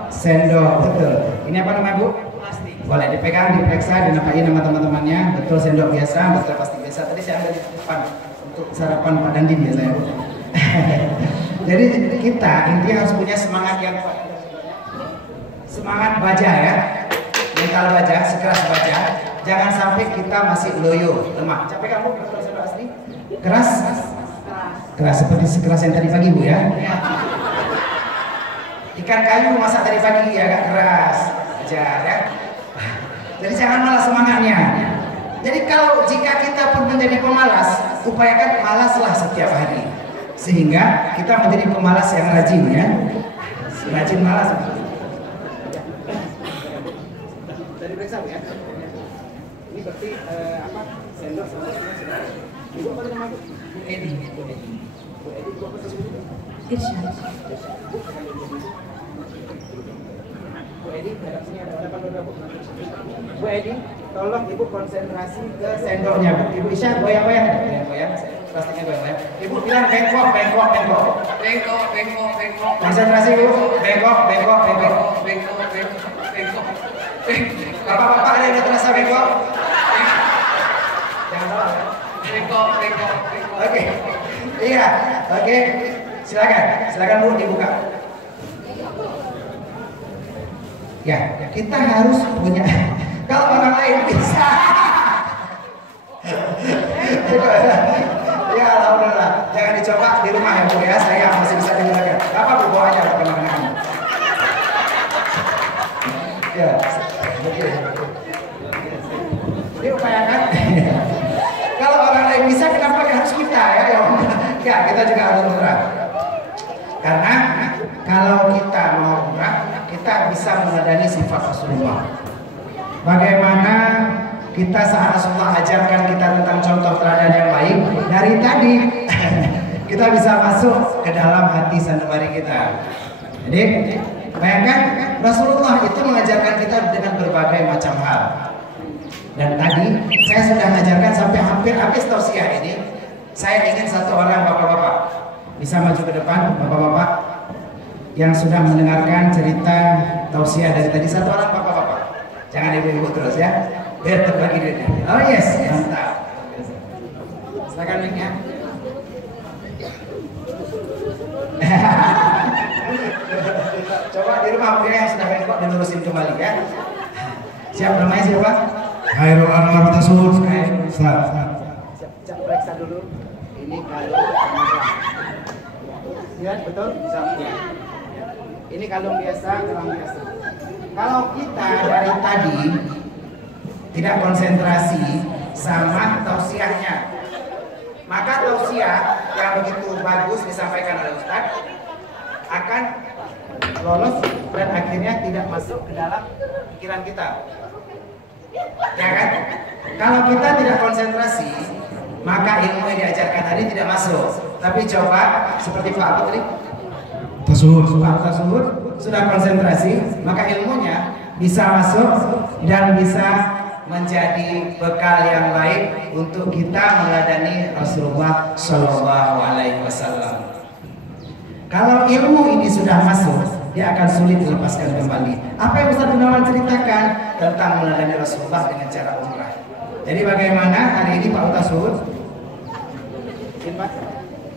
Sendok, betul. Ini apa namanya Bu? Plastik. Boleh dipegang, diperiksa, dinapain sama teman-temannya. Betul sendok biasa, betul plastik biasa. Tadi saya ambil di depan untuk sarapan Pak Dandim biasanya Bu. Jadi kita intinya harus punya semangat yang kuat. Semangat baja ya, mental baja, sekeras baja. Jangan sampai kita masih loyo, lemah. Capek kamu betul sendok asli? Keras? Keras seperti sekeras yang tadi pagi Bu ya. Ikan kayu masak tadi pagi agak keras aja ya. Jadi jangan malas semangatnya. Jadi kalau jika kita pun menjadi pemalas, upayakan malaslah setiap hari sehingga kita menjadi pemalas yang rajin ya. Rajin malas. Tadi periksa ya. Ini berarti apa? Sendok sama Ibu apa nama Bu? Edi. Bu Edi. Bu Edi Bu apa sih? Irsyad. Bu Edi, hadap sini ada apa Bu? Bu Edi, tolong Ibu konsentrasi ke sendoknya Bu. Ibu Isya goyang-goyang, goyang-goyang. Plastiknya goyang-goyang. Ibu bilang bengkok, bengkok, bengkok. Bengkok, bengkok, bengkok. Konsentrasi Bu. Bengkok, bengkok, bengkok. Bengkok, bengkok, bengkok. Bapak-bapak ada yang terasa bengkok? Jangan salah ya. Bengkok, bengkok, bengkok. Oke. Iya, oke. Silakan Bu dibuka. Ya, kita harus punya. Kalau orang lain bisa. Ya alhamdulillah. Jangan dicoba di rumah ya Bu ya. Saya masih bisa digunakan. Apa Bu bawa aja teman-teman. Ya. Oke. Jadi upayakan. Kalau orang lain bisa, kenapa harus kita ya? Enggak, kita juga harus umrah. Karena kalau kita mau umrah, kita bisa meneladani sifat Rasulullah. Bagaimana kita saat Rasulullah ajarkan kita tentang contoh teladan yang baik, dari tadi kita bisa masuk ke dalam hati sanubari kita. Jadi bayangkan Rasulullah itu mengajarkan kita dengan berbagai macam hal. Dan tadi saya sudah mengajarkan sampai hampir habis tausiah ini. Saya ingin satu orang bapak-bapak bisa maju ke depan, bapak-bapak yang sudah mendengarkan cerita tausiah dari tadi. Satu orang bapak-bapak, jangan ibu-ibu terus ya, biar terbagi duitnya. Oh yes, mantap. Silakan mic-nya. Coba di rumah yang sudah bengkok dilurusin kembali ya. Siap, namanya siapa? Khairul Anwar Tasawuf. Siap. Siap, periksa dulu. Ini kalung. Lihat betul? Ya. Ini kalung biasa, kalung biasa. Kalau kita dari tadi tidak konsentrasi sama tausiahnya, maka tausiah yang begitu bagus disampaikan oleh Ustadz akan lolos dan akhirnya tidak masuk ke dalam pikiran kita. Ya kan? Kalau kita tidak konsentrasi, maka ilmu yang diajarkan tadi tidak masuk. Tapi coba seperti Pak Abu tadi, Pak Tasawuf sudah konsentrasi, maka ilmunya bisa masuk dan bisa menjadi bekal yang baik untuk kita meladani Rasulullah Shallallahu Alaihi Wasallam. Kalau ilmu ini sudah masuk, dia akan sulit dilepaskan kembali. Apa yang Ustaz Gunawan ceritakan tentang meladani Rasulullah dengan cara umrah. Jadi bagaimana hari ini Pak Tasawuf?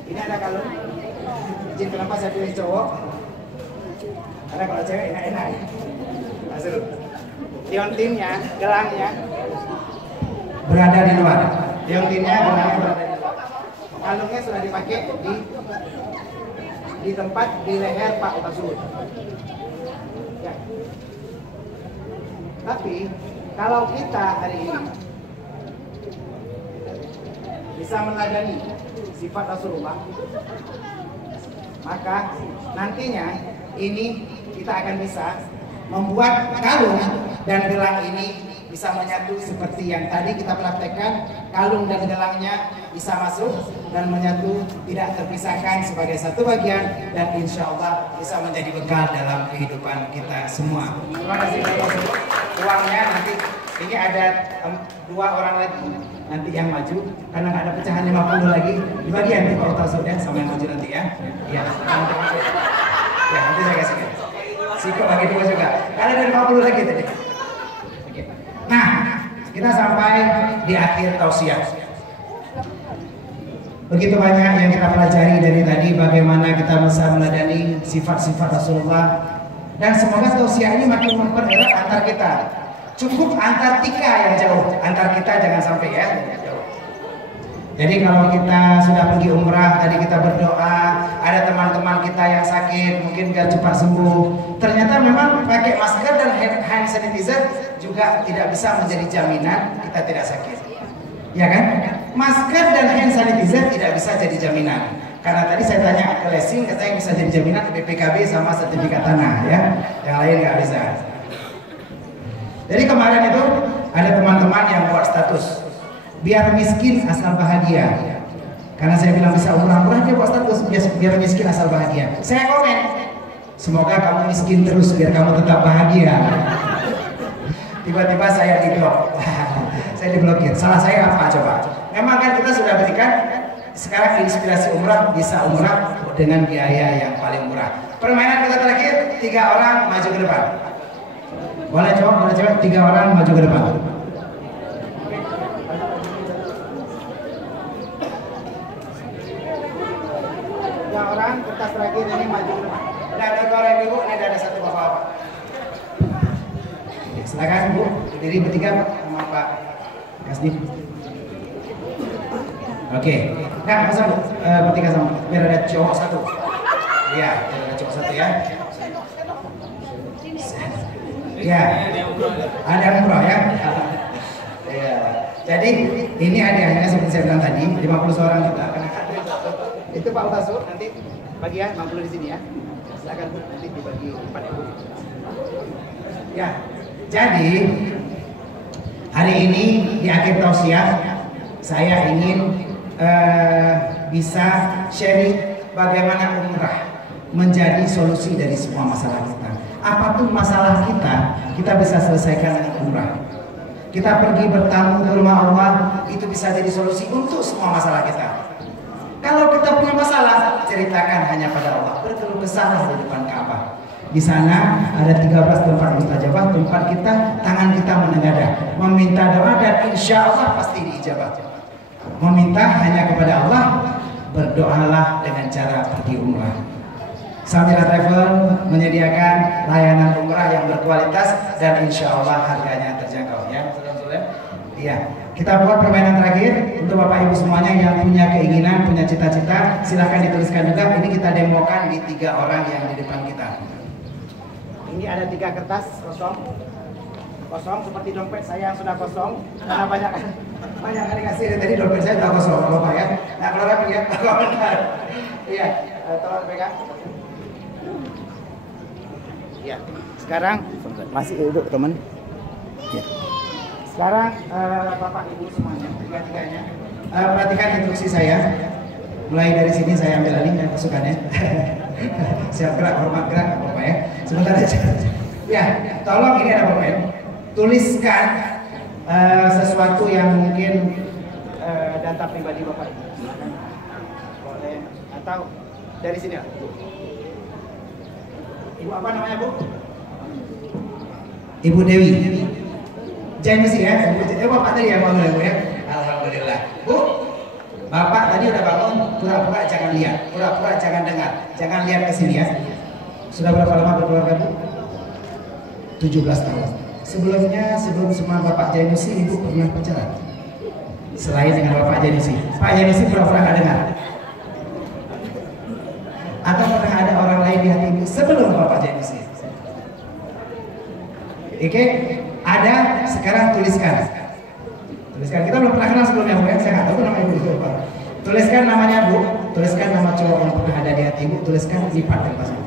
Ini ada kalung. Izin kenapa saya pilih cowok? Karena kalau cewek enak-enak. Masuk. Liontinnya, gelangnya berada di luar. Liontinnya, gelangnya berada di luar. Kalungnya sudah dipakai di tempat di leher Pak Tasawuf. Ya. Tapi kalau kita hari ini bisa meladani sifat Rasulullah, maka nantinya ini kita akan bisa membuat kalung dan gelang ini bisa menyatu seperti yang tadi kita praktekkan. Kalung dan gelangnya bisa masuk dan menyatu, tidak terpisahkan sebagai satu bagian, dan insya Allah bisa menjadi bekal dalam kehidupan kita semua. Terima kasih. Uangnya nanti ini ada 2 orang lagi nanti yang maju, karena nggak ada pecahan 50 lagi, dibagi nanti Pak Tasawuf ya sama yang maju nanti ya. Ya, ya nanti saya kasih. Siko bagi 2 juga. Karena ada 50 lagi tadi. Nah, kita sampai di akhir tausiah. Begitu banyak yang kita pelajari dari tadi, bagaimana kita bisa meladani sifat-sifat Rasulullah, dan semoga tausiah ini makin mempererat antar kita. Cukup Antartika yang jauh, antar kita jangan sampai ya jauh. Jadi kalau kita sudah pergi umrah, tadi kita berdoa, ada teman-teman kita yang sakit, mungkin biar cepat sembuh. Ternyata memang pakai masker dan hand sanitizer juga tidak bisa menjadi jaminan kita tidak sakit. Ya kan? Masker dan hand sanitizer tidak bisa jadi jaminan. Karena tadi saya tanya ke Lesing, katanya bisa jadi jaminan BPKB sama sertifikat tanah ya. Yang lain nggak bisa. Jadi kemarin itu ada teman-teman yang buat status biar miskin asal bahagia. Karena saya bilang bisa umrah-umrah, dia buat status biar miskin asal bahagia. Saya komen, semoga kamu miskin terus biar kamu tetap bahagia. Tiba-tiba saya diblok. Saya diblokir. Salah saya apa coba? Memang kan kita sudah berikan sekarang inspirasi umrah, bisa umrah dengan biaya yang paling murah. Permainan kita terakhir, 3 orang maju ke depan. Boleh coba, boleh coba, 3 orang maju ke depan. 3 orang, kertas terakhir ini maju ke depan. Ada 2 orang ibu, ini ada 1 bapak-bapak. Silakan Bu, berdiri bertiga sama Pak Kasdi. Oke, nah masa Bu, bertiga sama, biar ada cowok 1. Iya, biar ada cowok 1 ya. Ya, ada umroh ya. Iya. Jadi ini hadiahnya seperti saya bilang tadi, 50 orang juga. Itu Pak Utasu nanti bagi ya 50 di sini ya. Silakan Bu, nanti dibagi 4 ya Bu. Ya. Jadi hari ini di akhir tausiah saya ingin bisa sharing bagaimana umrah menjadi solusi dari semua masalah kita. Apapun masalah kita, kita bisa selesaikan dengan umrah. Kita pergi bertamu ke rumah Allah, itu bisa jadi solusi untuk semua masalah kita. Kalau kita punya masalah, ceritakan hanya pada Allah. Berkeluh kesah di depan Ka'bah. Di sana ada 13 tempat mustajabah, tempat kita, tangan kita menengadah, meminta doa dan insya Allah pasti diijabah. Meminta hanya kepada Allah, berdoalah dengan cara pergi umrah. Samira Travel menyediakan layanan umrah yang berkualitas dan insya Allah harganya terjangkau ya. Iya. Kita buat permainan terakhir untuk Bapak Ibu semuanya yang punya keinginan, punya cita-cita, silahkan dituliskan juga. Ini kita demokan di 3 orang yang di depan kita. Ini ada 3 kertas kosong seperti dompet saya yang sudah kosong karena banyak kali kasih tadi dompet saya sudah kosong Bapak ya. Nah kalau rapi ya, iya, tolong pegang. Ya, sekarang masih duduk teman. Ya. Sekarang Bapak Ibu semuanya, tiga-tiganya, perhatikan instruksi saya. Mulai dari sini saya ambil alih yang kesukaannya. Siap gerak, hormat gerak, Bapak ya. Sebentar aja. Ya, tolong ini ada pulpen. Tuliskan sesuatu yang mungkin data pribadi Bapak Ibu. Boleh atau dari sini. Ibu apa namanya Bu? Ibu Dewi. Jangan sih ya. Bapak tadi ya bangun Bu ya. Alhamdulillah. Bu, Bapak tadi udah bangun. Pura-pura jangan lihat, pura-pura jangan dengar, jangan lihat ke sini ya. Sudah berapa lama berkeluarga Bu? 17 tahun. Sebelumnya, sebelum semua Bapak Jainusi, Ibu pernah pacaran? Selain dengan Bapak Jainusi, Pak Jainusi pura-pura nggak dengar? Atau pernah ada orang lain di hati Ibu sebelum Bapak Jainusi? Oke, ada. Sekarang tuliskan. Tuliskan. Kita belum pernah kenal sebelumnya Bu ya. Saya nggak tahu nama Ibu itu apa. Tuliskan namanya Bu. Tuliskan nama cowok yang pernah ada di hati Ibu. Tuliskan lipat kertasnya.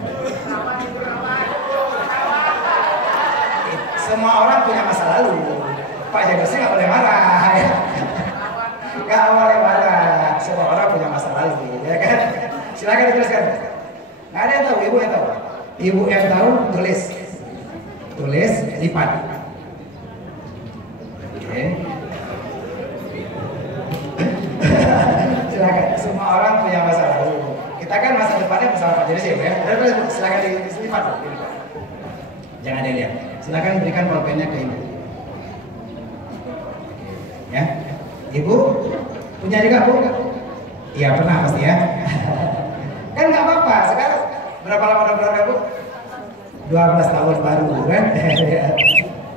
Semua orang punya masa lalu. Pak Jainusi nggak boleh marah ya. Nggak boleh marah. Semua orang punya masa lalu ya kan. Silakan dituliskan. Nggak ada yang tahu, Ibu yang tahu. Ibu yang tahu tulis. Tulis lipat. Oke. Silakan. Semua orang punya masa lalu. Kita kan masa depannya bersama Pak Jainusi ya. Silakan dilipat. Jangan dilihat. Silakan berikan pulpennya ke Ibu. Ya, Ibu punya juga Bu? Iya pernah pasti ya. Kan nggak apa-apa. Sekarang berapa lama udah berkeluarga Bu? 12 tahun baru kan?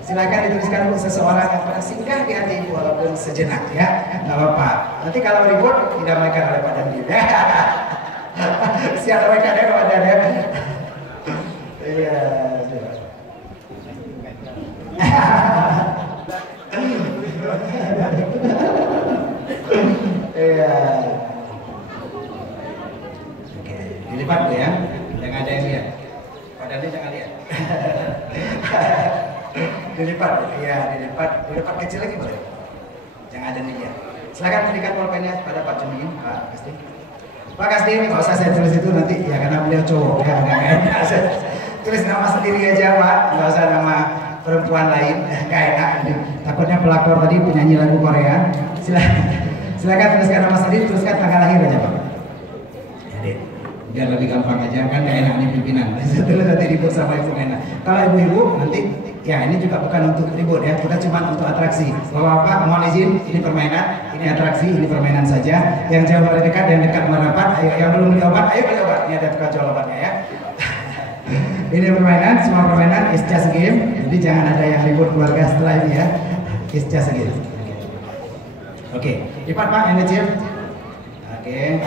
Silakan dituliskan Bu seseorang yang pernah singgah di hati Ibu walaupun sejenak ya. Nggak apa-apa. Nanti kalau ribut didamaikan oleh Pak Dandi. Siap damaikan ya Pak Dandi. Iya. Iya. Oke, dilipat Bu ya. Jangan ada yang lihat. Padahal jangan lihat. Dilipat, iya dilipat kecil lagi boleh. Jangan ada yang lihat. Silakan berikan pulpennya pada Pak Juming, Pak Kasdi. Pak Kasdi, nggak usah saya tulis itu nanti ya karena beliau cowok ya, nggak enak. Tulis nama sendiri aja Pak, nggak usah nama perempuan lain, nggak enak. Takutnya pelakor tadi penyanyi lagu Korea. Silakan tuliskan nama sendiri, tuliskan tanggal lahir aja Pak. Ya deh, biar lebih gampang aja kan nggak enak nih pimpinan. Tulis nanti ribut sama Ibu enak. Kalau ibu-ibu nanti, ya ini juga bukan untuk ribut ya, kita cuma untuk atraksi. Bapak-bapak mohon izin, ini permainan, ini atraksi, ini permainan saja. Yang jauh dari dekat, yang dekat merapat, ayo yang belum beli obat, ayo beli obat. Ini ada tukang jual obatnya ya. Ini permainan, semua permainan is just a game. Jadi jangan ada yang ribut keluarga setelah ini ya. It's just a game. Oke, lipat Pak yang kecil. Oke.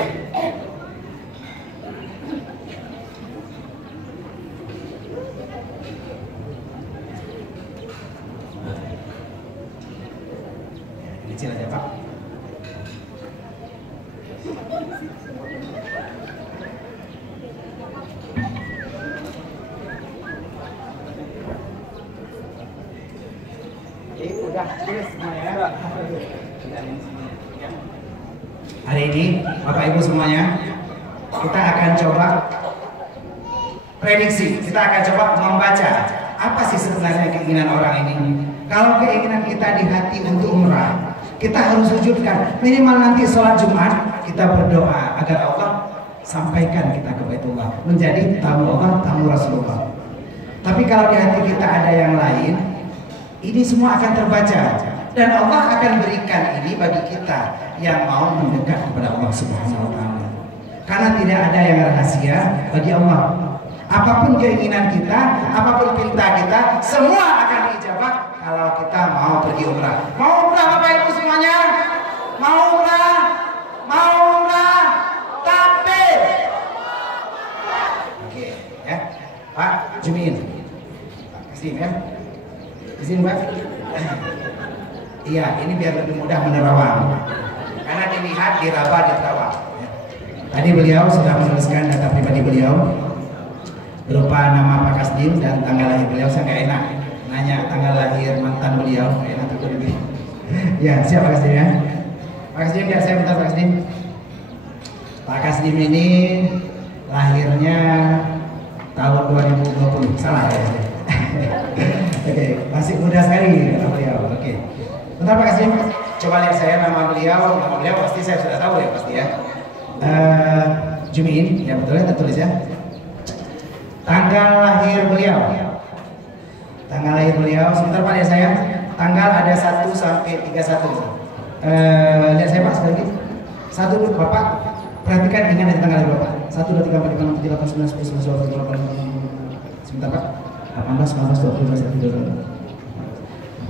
Kecil aja Pak. Udah tulis semuanya. Hari ini Bapak Ibu semuanya, kita akan coba prediksi. Kita akan coba membaca apa sih sebenarnya keinginan orang ini. Kalau keinginan kita di hati untuk umrah, kita harus wujudkan. Minimal nanti sholat Jumat kita berdoa agar Allah sampaikan kita ke Baitullah, menjadi tamu Allah, tamu Rasulullah. Tapi kalau di hati kita ada yang lain, ini semua akan terbaca dan Allah akan berikan ini bagi kita yang mau mendekat kepada Allah Subhanahu wa taala. Karena tidak ada yang rahasia bagi Allah. Apapun keinginan kita, apapun perintah kita, semua akan diijabah kalau kita mau pergi umrah. Mau umrah Bapak Ibu semuanya? Mau umrah? Mau umrah? Takbir. Oke, ya. Pak, Jumin. Kasih ya. Izin Pak. Iya, ini biar lebih mudah menerawang. Karena dilihat, diraba, diterawang. Tadi beliau sudah menuliskan data pribadi beliau berupa nama Pak Kasdim dan tanggal lahir beliau. Saya nggak enak nanya tanggal lahir mantan beliau, nggak enak itu lebih. Ya, siap Pak Kasdim ya. Pak Kasdim, ya saya minta Pak Kasdim. Pak Kasdim ini lahirnya tahun 2020, salah ya? Oke, masih muda sekali kata beliau. Oke, bentar Pak Kasdim, coba lihat saya nama beliau pasti saya sudah tahu ya pasti ya. Jumin, ya betul ya, tertulis ya. Tanggal lahir beliau. Tanggal lahir beliau, sebentar Pak lihat saya. Tanggal ada 1 sampai 31. Lihat saya Pak sekali lagi. 1 dulu Bapak. Perhatikan ingat dari tanggal lahir Bapak. 1 2 3 4 5 6 7 8 9 10 11 12 13 14 sebentar Pak. 18 19 20 21 22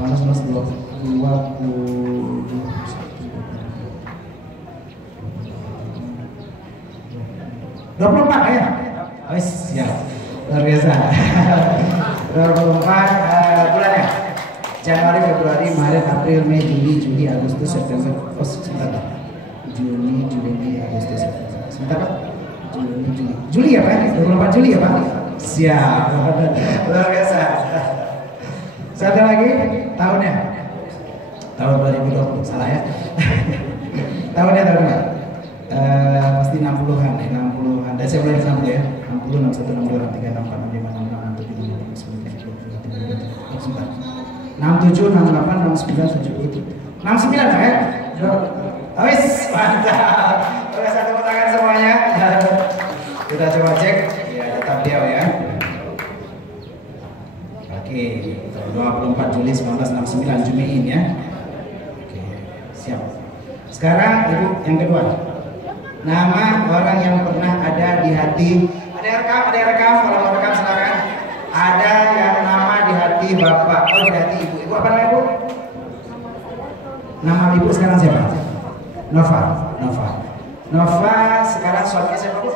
18 19 20 24 ya? Oh siap, luar biasa. 24 bulannya Januari, Februari, Maret, April, Mei, Juni, Agustus, September. Oh sebentar Pak. Juni, Juli, Agustus, September. Sebentar Pak. Juli ya Pak? 24 Juli ya Pak? Siap, luar biasa. Satu lagi tahunnya. Tahun 2020, salah ya? tahunnya. Pasti 60-an ya, 60-an. Dan saya mulai 60 ya. 60, 61, 62, 63, 64, 65, 66, 67, 68, 69, 69 Pak ya? Wis, mantap. Udah satu tangan semuanya. Kita coba cek ya data beliau ya. Oke, 24 Juli 1969 Jumiin ya. Oke, siap. Sekarang Ibu yang kedua. Nama orang yang pernah ada di hati. Ada yang rekam, kalau mau rekam silakan. Ada yang nama di hati Bapak, oh di hati Ibu. Ibu apa namanya Ibu? Nama Ibu sekarang siapa? Nova sekarang suaminya siapa Bu?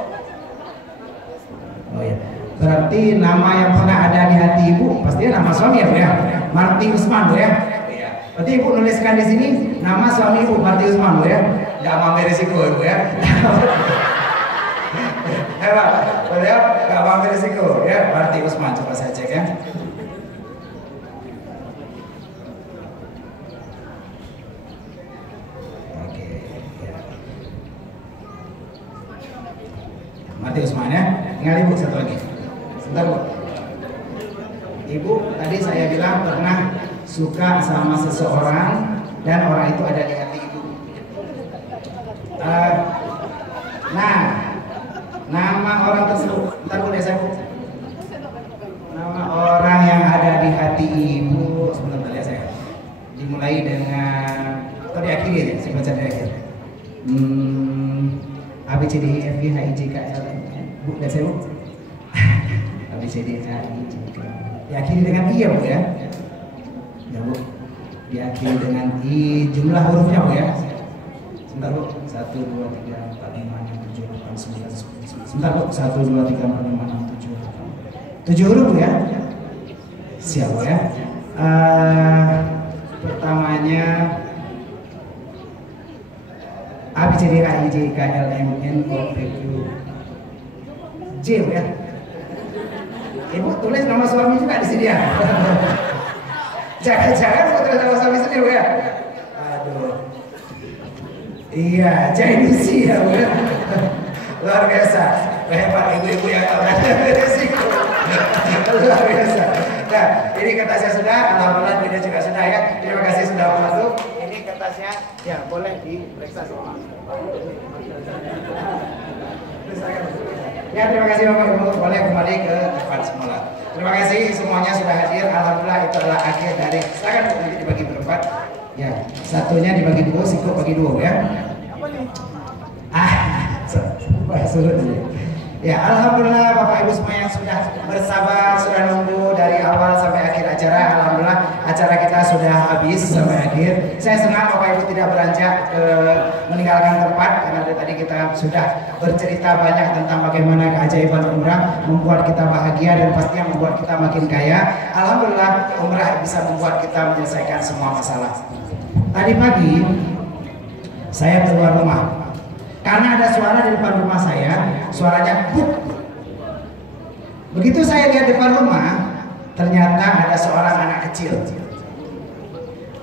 Oh ya. Berarti nama yang pernah ada di hati Ibu pastinya nama suami ya Bu ya? Marti Usman Bu ya? Berarti Ibu nuliskan di sini nama suami Ibu Marti Usman Bu ya? Gak mau beresiko Ibu ya? Hebat, beliau gak mau beresiko ya? Marti Usman, coba saya cek ya. Oke, ya. Marti Usman ya. Ingat Ibu satu lagi. Sebentar Bu. Ibu tadi saya bilang pernah suka sama seseorang dan orang itu ada di hati Ibu. Nah, nama orang tersebut, bentar Bu, saya Bu. Nama orang yang ada di hati Ibu, sebentar ya saya. Dimulai dengan, atau diakhiri ya, saya baca dari akhir. A B C D E F G H I J K L M N. Bu, lihat saya Bu. A B C D E F G H I J K. Diakhiri dengan I ya Bu ya. Ya Bu. Diakhiri dengan I, jumlah hurufnya Bu ya. Sebentar Bu. 1 2 3 4 5 6 7 8 9 10. Sebentar Bu. 1 2 3 4 5 6 7 8. 7 huruf Bu ya. Siap Bu ya. Pertamanya A B C D E F G H I J K L M N O P Q J ya. Ibu tulis nama suami juga di sini ya. Jangan-jangan mau tulis nama suami sendiri Bu ya. Aduh. Iya, Chinese ya Bu ya. Luar biasa. Hebat ibu-ibu yang tahu resiko. Luar biasa. Nah, ini kertasnya sudah, alhamdulillah video juga sudah ya. Terima kasih sudah masuk. Ini kertasnya, ya boleh diperiksa semua. Ya, terima kasih Bapak Ibu, boleh kembali ke tempat semula. Terima kasih semuanya sudah hadir. Alhamdulillah itu adalah akhir dari. Silakan nanti dibagi berempat. Ya, satunya dibagi dua, singkuk bagi dua ya. Suruh ya, alhamdulillah Bapak Ibu semua yang sudah bersabar, sudah nunggu dari awal sampai akhir acara. Alhamdulillah acara kita sudah habis sampai akhir. Saya senang Bapak Ibu tidak beranjak ke meninggalkan tempat karena dari tadi kita sudah bercerita banyak tentang bagaimana keajaiban umrah membuat kita bahagia dan pastinya membuat kita makin kaya. Alhamdulillah umrah bisa membuat kita menyelesaikan semua masalah. Tadi pagi saya keluar rumah karena ada suara di depan rumah saya, suaranya buk. Begitu saya lihat depan rumah, ternyata ada seorang anak kecil.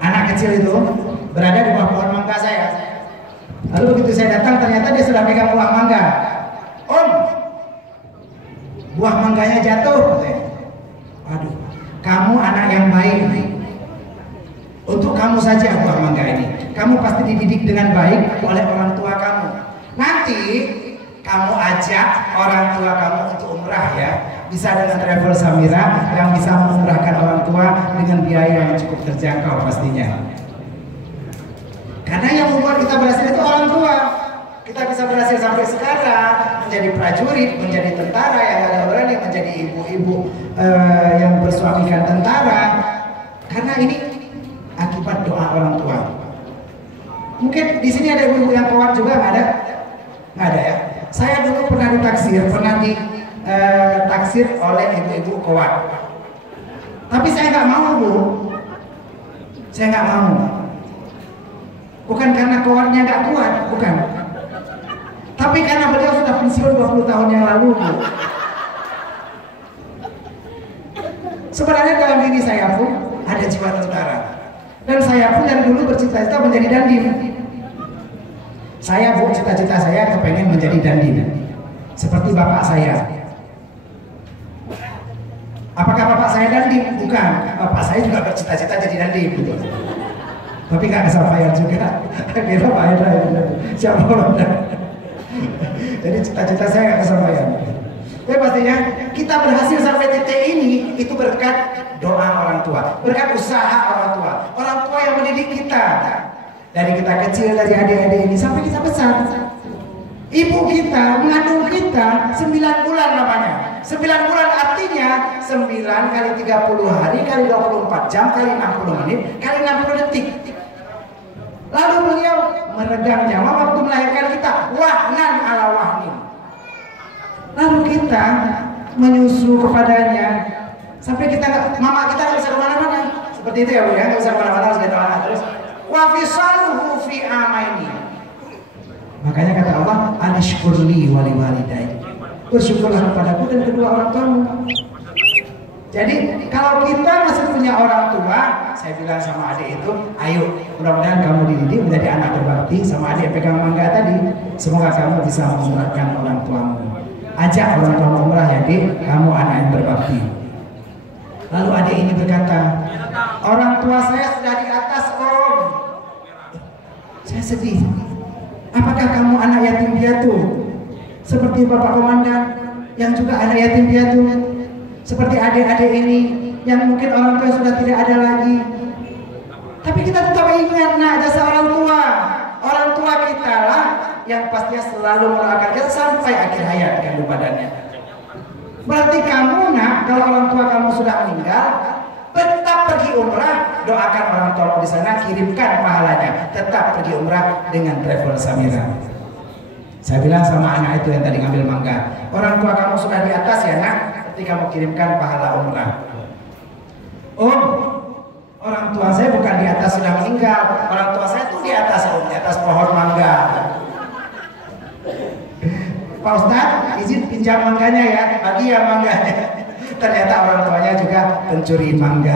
Anak kecil itu berada di bawah pohon mangga saya. Lalu begitu saya datang, ternyata dia sudah pegang buah mangga. Om, buah mangganya jatuh, katanya. Aduh, kamu anak yang baik. Untuk kamu saja buah mangga ini. Kamu pasti dididik dengan baik oleh orang tua kamu. Nanti kamu ajak orang tua kamu untuk umrah ya. Bisa dengan travel Samira yang bisa mengumrahkan orang tua dengan biaya yang cukup terjangkau pastinya. Karena yang membuat kita berhasil itu orang tua. Kita bisa berhasil sampai sekarang menjadi prajurit, menjadi tentara yang ada berani, menjadi ibu-ibu yang bersuamikan tentara. Karena ini akibat doa orang tua. Mungkin di sini ada ibu-ibu yang kuat juga, nggak ada? Nggak ada ya. Saya dulu pernah ditaksir, taksir oleh ibu-ibu kuat. Tapi saya nggak mau Bu. Saya nggak mau. Bukan karena kuatnya nggak kuat, bukan. Tapi karena beliau sudah pensiun 20 tahun yang lalu Bu. Sebenarnya dalam diri saya pun ada jiwa tentara. Dan saya pun dari dulu bercita-cita menjadi dandim. Saya Bu, cita-cita saya kepengen menjadi dandim seperti bapak saya. Apakah bapak saya dandim? Bukan. Bapak saya juga bercita-cita jadi dandim gitu. Tapi nggak kesampaian juga. Kira Pak Hendra itu siapa orang. Jadi cita-cita saya nggak kesampaian. Tapi pastinya kita berhasil sampai titik ini itu berkat doa orang tua, berkat usaha orang tua yang mendidik kita dari kita kecil, dari adik-adik ini sampai kita besar. Ibu kita mengandung kita 9 bulan namanya. 9 bulan artinya 9 kali 30 hari kali 24 jam kali 60 menit kali 60 detik. Lalu beliau meregang nyawa waktu melahirkan kita, wahnan ala wahnin. Lalu kita menyusu kepadanya sampai kita mama kita nggak bisa kemana-mana. Seperti itu ya Bu ya, nggak bisa kemana-mana, harus gendong anak terus. Wa fisaluhu fi amaini. Makanya kata Allah, anishkurli wali walidai. Bersyukurlah kepadaku dan kedua orang tuamu. Jadi kalau kita masih punya orang tua, saya bilang sama adik itu, ayo mudah-mudahan kamu dididik menjadi anak berbakti sama adik pegang mangga tadi. Semoga kamu bisa mengumrahkan orang tuamu. Ajak orang tua umrah ya Dik, kamu anak yang berbakti. Lalu adik ini berkata, orang tua saya sudah di atas Om. Saya sedih. Apakah kamu anak yatim piatu? Seperti Bapak Komandan yang juga anak yatim piatu. Seperti adik-adik ini yang mungkin orang tua sudah tidak ada lagi. Tapi kita tetap ingat nak jasa orang tua. Orang tua kita lah yang pastinya selalu mendoakan kita sampai akhir hayat kandung badannya. Berarti kamu nak, kalau orang tua kamu sudah meninggal, tetap pergi umrah, doakan orang tua di sana, kirimkan pahalanya. Tetap pergi umrah dengan travel Samira. Saya bilang sama anak itu yang tadi ngambil mangga, orang tua kamu sudah di atas ya nak, nanti kamu kirimkan pahala umrah. Om, orang tua saya bukan di atas sudah meninggal, orang tua saya tuh di atas Om, di atas pohon mangga. Pak Ustadz izin pinjam mangganya ya, bagi ya mangganya. Ternyata orang tuanya juga pencuri mangga.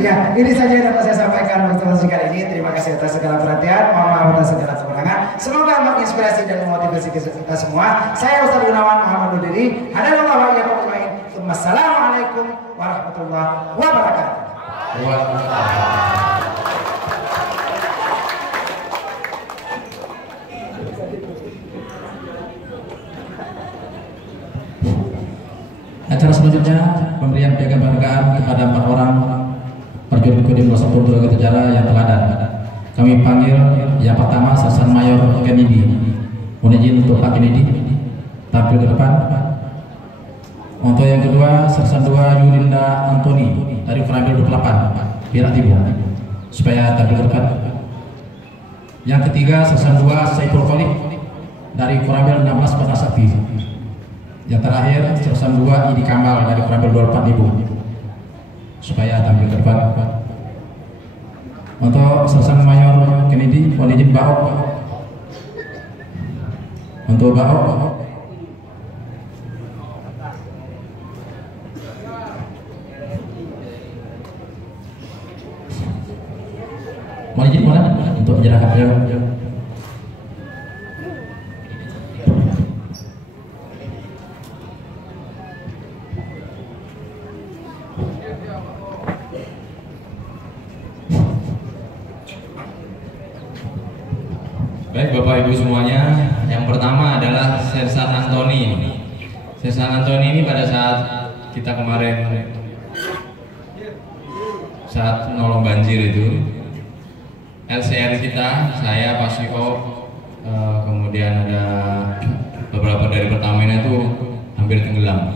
Ya, ini saja yang dapat saya sampaikan untuk kali ini. Terima kasih atas segala perhatian, mohon maaf atas segala kekurangan. Semoga menginspirasi dan memotivasi kita semua. Saya Ustadz Gunawan Muhammad Nurdiri. Hadalallah wa iyyakum ajmain. Wassalamualaikum warahmatullahi wabarakatuh. Acara selanjutnya pemberian piagam penghargaan kepada 4 orang prajurit Kodim 21 Turga Tejara yang teladan. Kami panggil yang pertama Sersan Mayor Kennedy. Mohon izin untuk Pak Kennedy tampil ke depan. Untuk yang kedua Sersan 2 Yulinda Antoni dari Koramil 28 Pirak Timur supaya tampil ke depan. Yang ketiga Sersan 2 Saiful Kholik dari Koramil 16 Kota Sakti. Yang terakhir Sersan 2 Idi Kamal dari Koramil 24 Ibu supaya tampil ke depan. Untuk Sersan Mayor Kennedy mohon izin Baok. Untuk Baok mohon izin mana untuk menyerahkan beliau. Baik Bapak Ibu semuanya, yang pertama adalah Sersan Antoni. Sersan Antoni ini pada saat kita kemarin saat nolong banjir itu, LCR kita, saya, Pak Siko, kemudian ada beberapa dari Pertamina itu hampir tenggelam.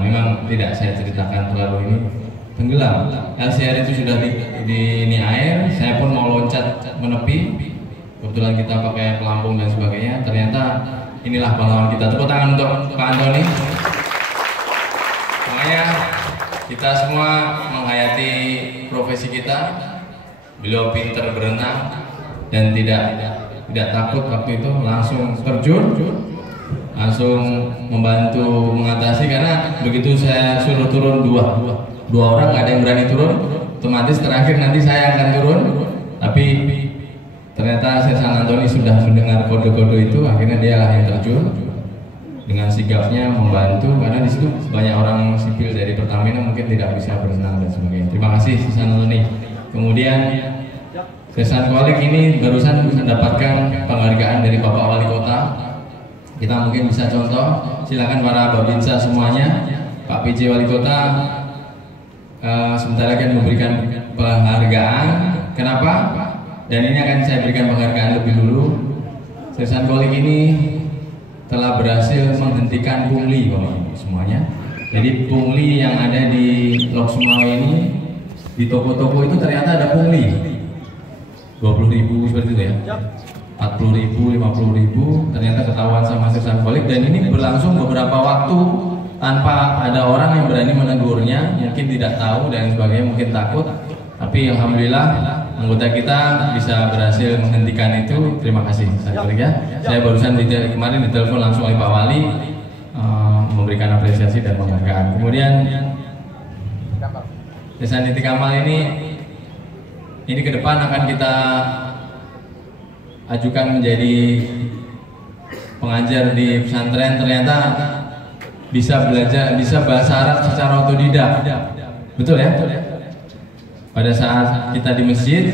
Memang tidak saya ceritakan terlalu ini. Tenggelam. LCR itu sudah di ini air, saya pun mau loncat menepi. Kebetulan kita pakai pelampung dan sebagainya. Ternyata inilah pahlawan kita. Tepuk tangan untuk Pak Antoni. Makanya kita semua menghayati profesi kita. Beliau pinter berenang dan tidak takut waktu itu, langsung terjun, langsung membantu mengatasi. Karena begitu saya suruh turun dua orang, nggak ada yang berani turun, otomatis terakhir nanti saya akan turun. Tapi ternyata Sersan Antoni sudah mendengar kode-kode itu, akhirnya dia yang terjun dengan sigapnya membantu. Karena di situ banyak orang sipil dari Pertamina mungkin tidak bisa berenang dan sebagainya. Terima kasih Sersan Antoni. Kemudian Sersan Kholik ini barusan mendapatkan penghargaan dari Bapak Wali Kota. Kita mungkin bisa contoh, silakan para babinsa semuanya. Pak PJ Wali Kota sebentar lagi memberikan penghargaan. Kenapa? Dan ini akan saya berikan penghargaan lebih dulu. Sersan Kholik ini telah berhasil menghentikan pungli Bapak Ibu semuanya. Jadi pungli yang ada di Lok Sumawe ini, di toko-toko itu ternyata ada pungli 20.000 seperti itu ya, 40.000, 50.000, ternyata ketahuan sama Sersan Kholik. Dan ini berlangsung beberapa waktu tanpa ada orang yang berani menegurnya, mungkin tidak tahu dan sebagainya, mungkin takut. Tapi alhamdulillah anggota kita bisa berhasil menghentikan itu. Terima kasih Sersan Kholik ya. Saya barusan kemarin ditelepon langsung oleh Pak Wali memberikan apresiasi dan penghargaan. Kemudian Sersan Idi Kamal ini ke depan akan kita ajukan menjadi pengajar di pesantren. Ternyata bisa belajar, bisa bahasa Arab secara otodidak. Betul ya? Pada saat kita di masjid